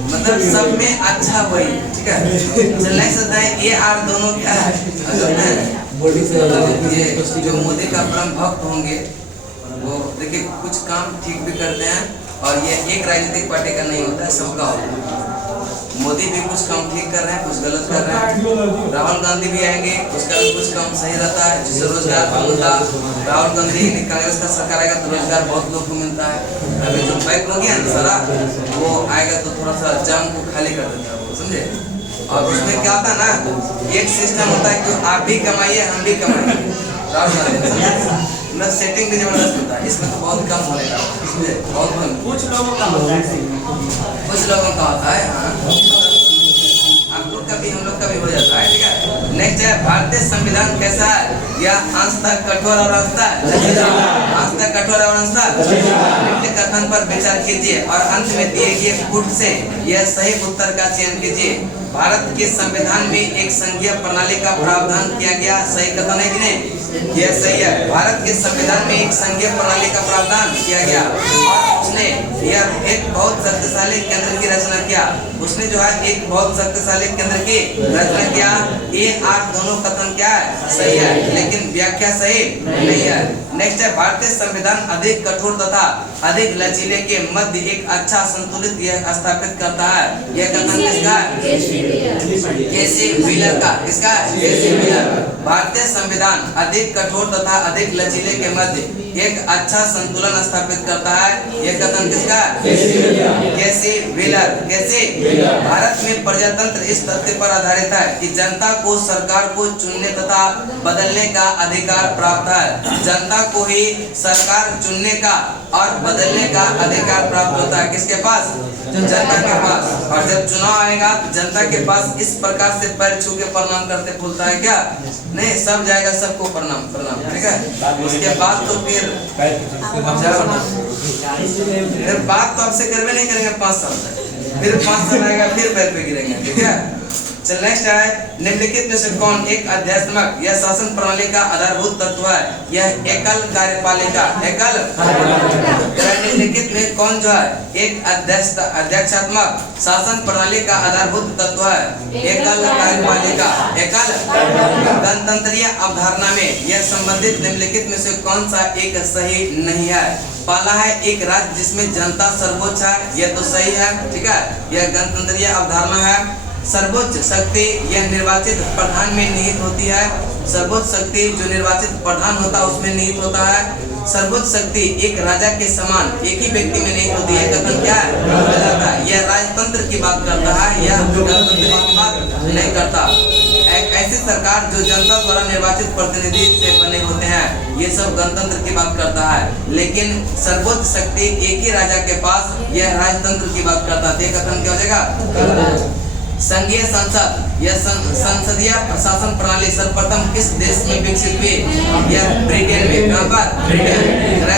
मतलब सब में अच्छा वही ठीक है चलते हैं ये आर दोनों क्या है ये जो मोदी का परम भक्त होंगे वो देखिए कुछ काम ठीक भी करते हैं और ये एक राजनीतिक पार्टी का नहीं होता है सबका होता है मोदी भी कुछ काम ठीक कर रहे हैं कुछ गलत कर रहे हैं राहुल गांधी भी आएंगे उसका भी कुछ काम सही रहता है जिससे रोजगार मिलता राहुल गांधी कांग्रेस का सरकार आएगा तो रोजगार बहुत लोग को मिलता है अभी जो बैक हो गया ना सारा वो आएगा तो थोड़ा सा जाम को खाली कर देता है समझे और उसमें क्या होता है ना एक सिस्टम होता है कि आप भी कमाइए हम भी कमाइए राहुल गांधी सेटिंग भी जबरदस्त होता है इसमें तो बहुत कम होगा बहुत कम कुछ लोगों का होता है कभी हम लोग का भी हो जाता है ठीक है नेक्स्ट है भारतीय संविधान कैसा है यह अंशतः कठोर और अंशतः कठोर और अंशतः कथन पर विचार कीजिए और अंत में दिए गए पुट से यह सही उत्तर का चयन कीजिए भारत के संविधान में एक संघीय प्रणाली का प्रावधान किया गया सही कथन है कि नहीं यह सही है भारत के संविधान में एक संघीय प्रणाली का प्रावधान किया गया और उसने यह एक बहुत शक्तिशाली केंद्र की रचना किया उसने जो है एक बहुत शक्तिशाली केंद्र की रचना किया ये आठ दोनों कथन क्या है सही है लेकिन व्याख्या सही नहीं है नेक्स्ट है भारतीय संविधान अधिक कठोर तथा अधिक लचीले के मध्य एक अच्छा संतुलित यह स्थापित करता है यह कथन किसका है केसी व्हीलर का किसका केसी व्हीलर भारतीय संविधान अधिक कठोर तथा अधिक लचीले के मध्य एक अच्छा संतुलन स्थापित करता है। यह कथन किसका? केसी व्हीलर। कैसे? भारत में प्रजातंत्र इस तथ्य पर आधारित है कि जनता को सरकार को चुनने तथा बदलने का अधिकार प्राप्त है। जनता को ही सरकार चुनने का और बदलने का अधिकार प्राप्त होता है। किसके पास? जनता के पास। और जब चुनाव आएगा तो जनता के पास इस प्रकार से पैर छू के प्रणाम करते फूलता है क्या? नहीं, सब जाएगा, सबको प्रणाम प्रणाम। ठीक है, उसके बाद तो फिर बात तो आपसे करवे नहीं करेंगे 5 साल तक, फिर 5 साल आएगा फिर पैर पे गिरेंगे। ठीक है, चल नेक्स्ट है, निम्नलिखित में से कौन एक अध्यात्मक या शासन प्रणाली का आधारभूत तत्व है? यह एकल कार्यपालिका। एकल निम्नलिखित में कौन जो है एक अध्यक्षात्मक शासन प्रणाली का आधारभूत तत्व है? एकल कार्यपालिका। एकल गणतंत्रीय अवधारणा में यह संबंधित निम्नलिखित में से कौन सा एक सही नहीं है? पहला है एक राज्य जिसमें जनता सर्वोच्च है, यह तो सही है। ठीक है, यह गणतंत्रीय अवधारणा है। सर्वोच्च शक्ति यह निर्वाचित प्रधान में निहित होती है। सर्वोच्च शक्ति जो निर्वाचित प्रधान होता है उसमें निहित होता है। सर्वोच्च शक्ति एक राजा के समान एक ही व्यक्ति में निहित होती है। कथन क्या है? यह राजतंत्र की बात करता है, यह गणतंत्र की बात नहीं करता। एक ऐसी सरकार जो जनता द्वारा निर्वाचित प्रतिनिधि से बने होते हैं, ये सब गणतंत्र की बात करता है। लेकिन सर्वोच्च शक्ति एक ही राजा के पास, यह राजतंत्र की बात करता है। कथन क्या हो जाएगा? संघीय संसद यह संसदीय प्रशासन प्रणाली सर्वप्रथम किस देश में विकसित हुई? यह ब्रिटेन में। कहाँ पर? ब्रिटेन।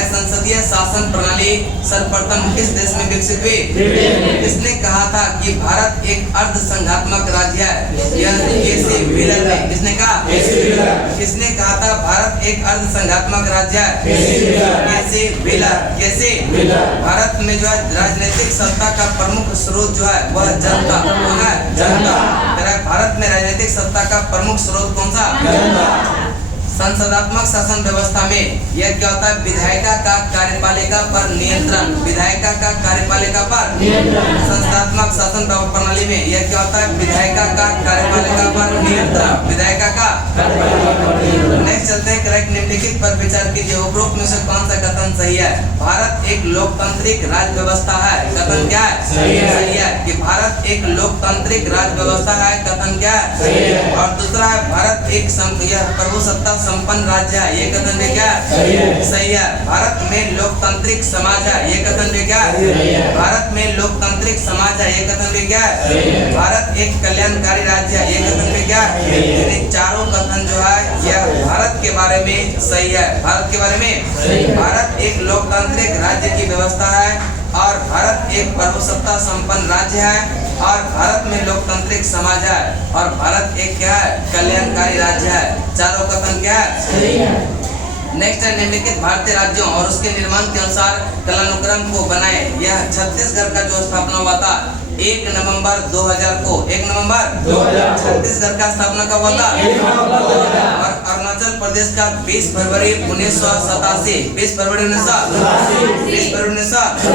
संसदीय शासन प्रणाली सर्वप्रथम किस देश में विकसित हुई? किसने कहा था कि भारत एक अर्ध संघात्मक राज्य है? यह केसी व्हीलर ने। किसने कहा? किसने कहा था भारत एक अर्ध संघात्मक राज्य है? केसी व्हीलर। कैसे? भारत में जो है राजनीतिक सत्ता का प्रमुख स्रोत जो है वह जनता। कौन है? जनता। भारत में राजनीतिक सत्ता का प्रमुख स्रोत कौन सा? संसदात्मक शासन व्यवस्था में यह क्या होता है? विधायिका का कार्यपालिका पर नियंत्रण। विधायिका का कार्यपालिका पर संसदात्मक शासन प्रणाली में यह क्या होता है? विधायिका का कार्यपालिका पर नियंत्रण। विधायिका का। नेक्स्ट चलते हैं, करेक्ट निम्नलिखित पर विचार कीजिए। उपरोक्त में से कौन सा कथन सही है? भारत एक लोकतांत्रिक राज्य व्यवस्था है। कथन क्या है? सही है कि भारत एक लोकतांत्रिक राज्य व्यवस्था है। कथन क्या है? और दूसरा है भारत एक प्रभुसत्ता संपन्न राज्य है। ये कथन भी क्या है? सही है। भारत में लोकतांत्रिक समाज है। ये कथन भी क्या है? भारत में लोकतांत्रिक समाज है। ये कथन भी क्या है? भारत एक कल्याणकारी राज्य है। ये कथन भी क्या है? इन चारों कथन जो है यह भारत के बारे में सही है। भारत के बारे में भारत एक लोकतांत्रिक राज्य की व्यवस्था है और भारत एक प्रभुसत्ता संपन्न राज्य है और भारत में लोकतांत्रिक समाज है और भारत एक क्या है? कल्याणकारी राज्य है। चारों कथन क्या है? नेक्स्ट है, निम्नलिखित भारतीय राज्यों और उसके निर्माण के अनुसार कालानुक्रम को बनाए। यह छत्तीसगढ़ का जो स्थापना हुआ था 1 नवंबर 2000 को। 1 नवंबर 2000 छत्तीसगढ़ का स्थापना कब हुआ था? और अरुणाचल प्रदेश का 20 फरवरी 1987। 20 फरवरी 1987।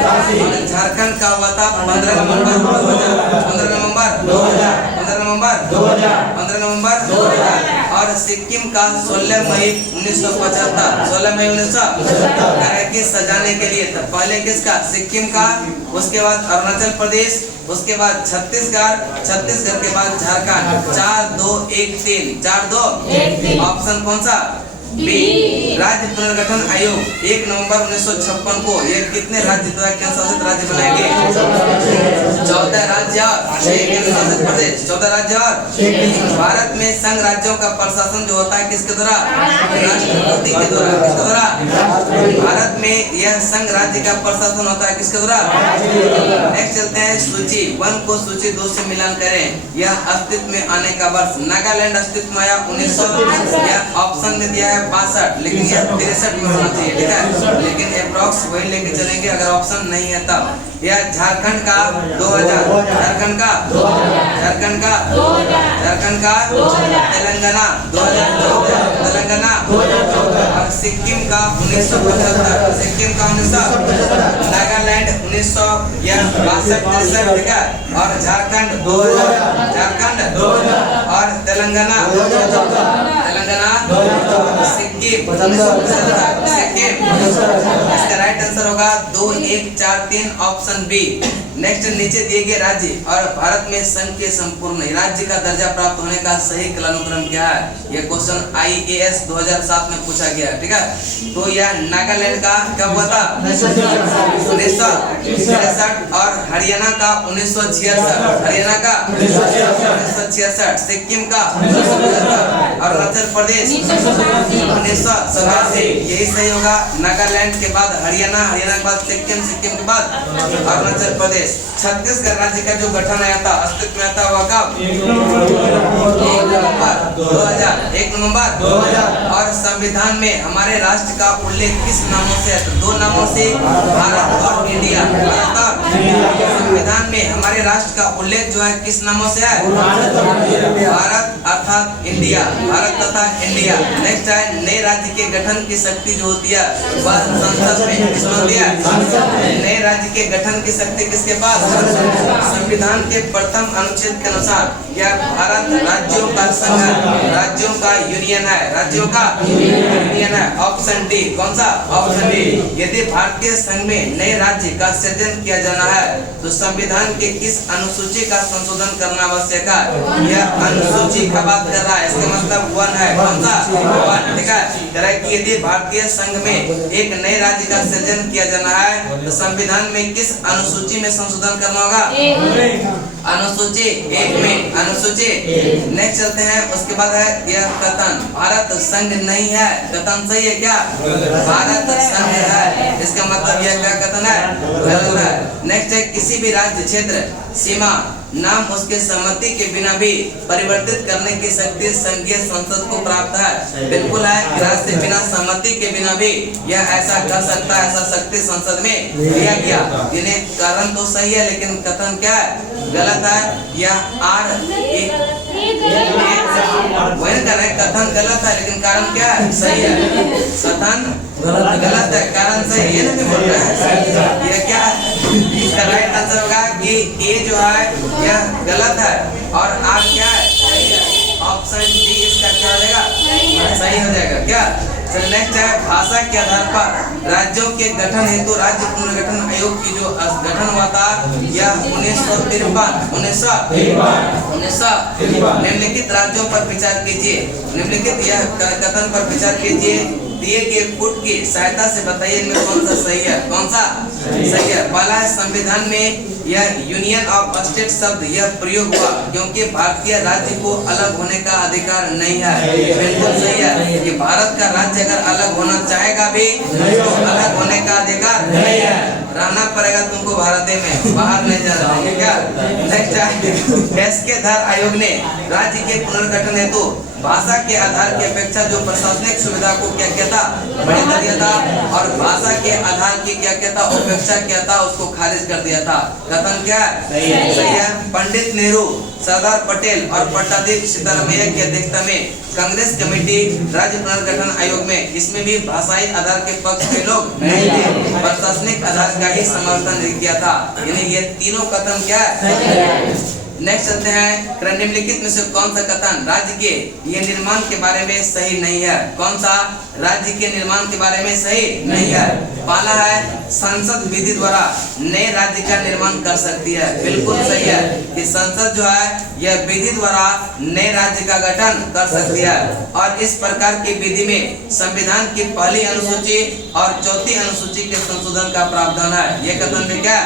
और झारखंड का हुआ था 15 नवंबर 2000। 15 नवंबर 2000। और सिक्किम का 16 मई 1975। 16 मई 1975 की सजाने के लिए था। पहले किसका? सिक्किम का, उसके बाद अरुणाचल प्रदेश, उसके बाद छत्तीसगढ़, छत्तीसगढ़ के बाद झारखंड। 4 2 1 3। 4 2 ऑप्शन कौन सा? बी। राज्य पुनर्गठन आयोग 1 नवंबर 1956 को यह कितने राज्य द्वारा केंद्रशासित राज्य बनाएंगे? 14 राज्य और 6 केंद्रशासित प्रदेश। 14 राज्य और भारत में संघ राज्यों का प्रशासन जो होता है किसके द्वारा? राष्ट्रपति के द्वारा। किसके द्वारा? भारत में यह संघ राज्य का प्रशासन होता है किसके द्वारा? नेक्स्ट चलते हैं, सूची 1 को सूची 2 से मिलान करें। यह अस्तित्व में आने का वर्ष। नागालैंड अस्तित्व में आया 1900। यह ऑप्शन में दिया है 62, लेकिन यह 63 में होना चाहिए। ठीक है, लेकिन अप्रॉक्स वही लेके चलेंगे अगर ऑप्शन नहीं है तब। यह झारखंड का 2000। झारखंड का 2000। तेलंगाना 2014। तेलंगाना और सिक्किम का 1975। सिक्किम का 1975। नागालैंड 1900 या 62-63। ठीक है, और झारखंड 2000। झारखंड 2000 और तेलंगाना 2014। तेलंगाना 2014। सिक्किम सिक्किम। इसका राइट आंसर होगा 2, 1, 4, 3 ऑप्शन बी। नेक्स्ट, नीचे दिए गए राज्य और भारत में संघ के संपूर्ण राज्य का दर्जा प्राप्त होने का सही कालानुक्रम क्या है? ये क्वेश्चन IAS 2007 में पूछा गया है, ठीक है। तो यह नागालैंड का कब हुआ था? 1963 और हरियाणा का 1966, हरियाणा का 1966, सिक्किम का 1975, अरुणाचल प्रदेश 1987। यही सही होगा। नागालैंड के बाद हरियाणा, हरियाणा के बाद सिक्किम, सिक्किम के बाद अरुणाचल प्रदेश। छत्तीसगढ़ राज्य का जो गठन आया था, अस्तित्व में आता हुआ कब? 1 नवंबर 2000। और संविधान में हमारे राष्ट्र का उल्लेख किस नामों से है? तो 2 नामों से, भारत और इंडिया। संविधान में हमारे राष्ट्र का उल्लेख जो है किस नामों से है? भारत अर्थात इंडिया, भारत तथा इंडिया। नेक्स्ट है, नए राज्य के गठन की शक्ति जो होती है वह संसद में किसमें होती है? नए राज्य के गठन की शक्ति किसके पास? संविधान के प्रथम अनुच्छेद के अनुसार यह भारत राज्यों का संघ है, राज्यों का यूनियन है, राज्यों का यूनियन है। Option D. कौन सा? Option D. यदि भारतीय संघ में नए राज्य का सृजन किया जाना है तो संविधान के किस अनुसूची का संशोधन करना आवश्यक है? यह अनुसूची का बात कर रहा है, इसका मतलब 1 है। कौन सा? 1, ठीक है। कि यदि भारतीय संघ में एक नए राज्य का सृजन किया जाना है तो संविधान में किस अनुसूची में संशोधन करना होगा? अनुसूची 1 में, अनुसूची। नेक्स्ट चलते हैं, उसके बाद है यह कथन भारत संघ नहीं है, कथन सही है क्या? भारत संघ है, इसका मतलब यह क्या कथन है? गलत है। नेक्स्ट है, किसी भी राज्य, क्षेत्र, सीमा, नाम उसके सहमति के बिना भी परिवर्तित करने की शक्ति संघीय संसद को प्राप्त है। बिल्कुल है, राज्य से बिना सहमति के बिना भी यह ऐसा कर सकता है, ऐसा शक्ति संसद में दिया गया। जिन्हें कारण तो सही है लेकिन कथन क्या है? गलत है। यह वही कर रहे, कथन गलत है लेकिन कारण क्या है? सही है। कथन गलत है, कारण सही, ये नहीं बोल रहे हैं। यह क्या है? इसका राइट आंसर होगा कि ए जो है यह गलत है और आर क्या है? सही है। ऑप्शन डी इसका क्या हो जाएगा? सही हो जाएगा क्या? चलिए नेक्स्ट है, भाषा के आधार पर राज्यों के गठन हेतु राज्य पुनर्गठन आयोग की जो गठन हुआ था यह 1953 निम्नलिखित राज्यों पर विचार कीजिए। निम्नलिखित यह कथन पर विचार कीजिए, दिए गए फुट की सहायता से बताइए इनमें कौन सा सही है? कौन सा सही है? पहला है, संविधान में यह यूनियन ऑफ स्टेट शब्द यह प्रयोग हुआ क्योंकि भारतीय राज्य को अलग होने का अधिकार नहीं है। बिल्कुल सही है कि भारत का राज्य अगर अलग होना चाहेगा भी तो अलग होने का अधिकार नहीं है, रहना पड़ेगा तुमको भारत में, बाहर नहीं जाना है क्या? नेक्स्ट है, के धर आयोग ने राज्य के पुनर्गठन हेतु भाषा के आधार की अपेक्षा जो प्रशासनिक सुविधा को क्या किया था? बढ़ा दिया था और भाषा के आधार की क्या किया था? उपेक्षा किया था, उसको खारिज कर दिया था। कथन क्या है? सही है। पंडित नेहरू, सरदार पटेल और पट्टाधीश सिद्धारमैया की अध्यक्षता में कांग्रेस कमेटी राज्य पुनर्गठन आयोग में इसमें भी भाषाई आधार के पक्ष के लोग नहीं थे, प्रशासनिक आधार का ही समर्थन किया था। यानी ये तीनों कथन क्या है? नेक्स्ट चलते हैं, निम्नलिखित में से कौन सा कथन राज्य के ये निर्माण के बारे में सही नहीं है? कौन सा राज्य के निर्माण के बारे में सही नहीं है? पहला है, संसद विधि द्वारा नए राज्य का निर्माण कर सकती है। बिल्कुल सही है कि संसद जो है यह विधि द्वारा नए राज्य का गठन कर सकती है और इस प्रकार की विधि में संविधान की पहली अनुसूची और चौथी अनुसूची के संशोधन का प्रावधान है। ये कथन भी क्या?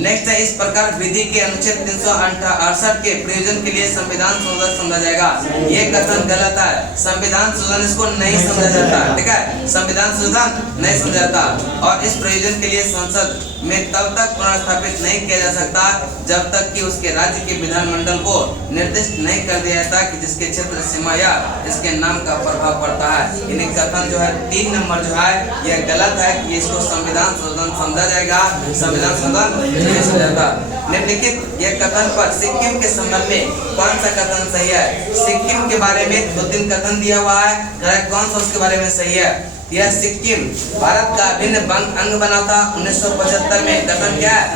नेक्स्ट है, इस प्रकार विधि के अनुच्छेद 368 के प्रयोजन के लिए संविधान संशोधन समझा जाएगा। ये कथन गलत है, संविधान संशोधन इसको नहीं समझा जाता, ठीक है? संविधान संशोधन नहीं समझा जाता और इस प्रयोजन के लिए संसद में तब तक पुनर्स्थापित नहीं किया जा सकता जब तक कि उसके राज्य के विधानमंडल को निर्दिष्ट नहीं कर दिया जाता कि जिसके क्षेत्र सीमा या इसके नाम का प्रभाव पड़ता है। यानी कथन जो है 3 नंबर जो है यह गलत है कि इसको संविधान संशोधन समझा जाएगा, संविधान संशोधन नहीं समझा जाता। निम्नलिखित यह कथन पर सिक्किम के संबंध में कौन सा कथन सही है? सिक्किम के बारे में 2-3 कथन दिया हुआ है, कौन सा उसके बारे में सही है? यह सिक्किम भारत का अभिन्न अंग बना था 1975 में। कथन क्या है?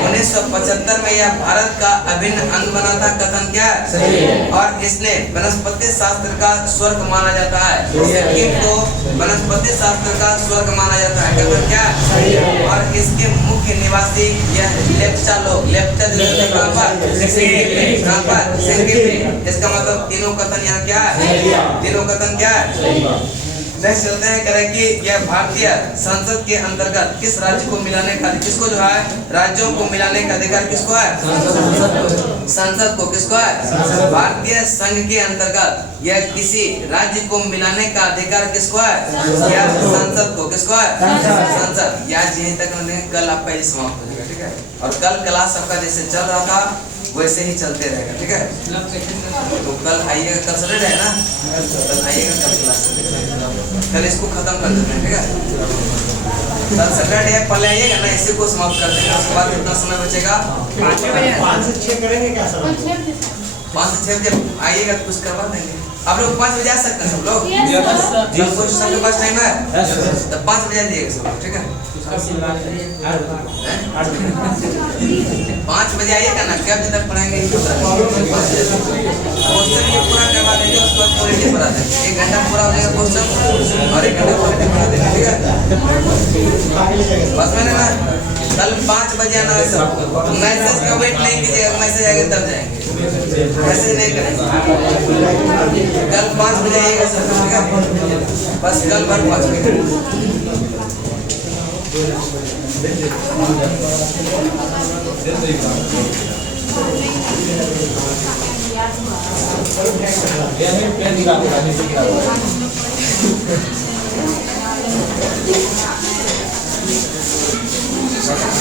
1975 में यह भारत का अभिन्न अंग बना था। कथन क्या है? और इसने वनस्पति शास्त्र का स्वर्ग माना जाता है। सिक्किम को वनस्पति शास्त्र का स्वर्ग माना जाता है। कथन क्या है? और इसके मुख्य निवासी यह लेप्चा लोग, लेप्चा जो रहते हैं कहाँ पर? सिक्किम में। इसका मतलब तीनों कथन यहाँ क्या है? तीनों कथन क्या है? नेक्स्ट चलते हैं करें कि यह भारतीय संसद के अंतर्गत किस राज्य को मिलाने का, किसको जो है राज्यों को मिलाने का अधिकार किसको है? संसद को। किसको है? भारतीय संघ के अंतर्गत यह किसी राज्य को मिलाने का अधिकार किसको है? यह संसद को। किसको है? संसद। याद यहीं तक कल आपका ये समाप्त हो जाएगा, ठीक है? और कल क्लास आपका जैसे चल रहा था वैसे ही चलते रहेगा, ठीक है? तो कल आइएगा, कल सैटरडे है ना, कल आइएगा, कल क्लास कल इसको खत्म कर देते हैं, ठीक है? कल सैटरडे है, पहले आइएगा ना, इसी को समाप्त कर देंगे। उसके बाद कितना समय बचेगा? 5 से 6 करेंगे क्या सर? 5 से 6 बजे आइएगा तो कुछ करवा देंगे। आप लोग 5 बजे आ सकते हैं सब लोग? सब कुछ सबके पास टाइम है? तो 5 बजे आ जाइएगा सब लोग, ठीक है? 5 बजे आइएगा ना, क्या बजे तक पढ़ाएंगे? क्वेश्चन ये पूरा करवा देंगे, उसके बाद क्वालिटी पढ़ा देंगे। 1 घंटा पूरा हो जाएगा क्वेश्चन और 1 घंटा क्वालिटी पढ़ा देंगे, ठीक है? बस मैंने ना कल 5 बजे आना है सब। मैसेज का वेट नहीं कीजिएगा, मैसेज आएगा तब जाएंगे, मैसेज नहीं करेंगे। कल 5 बजे आइएगा सब, ठीक है? बस कल भर 5 बजे। ये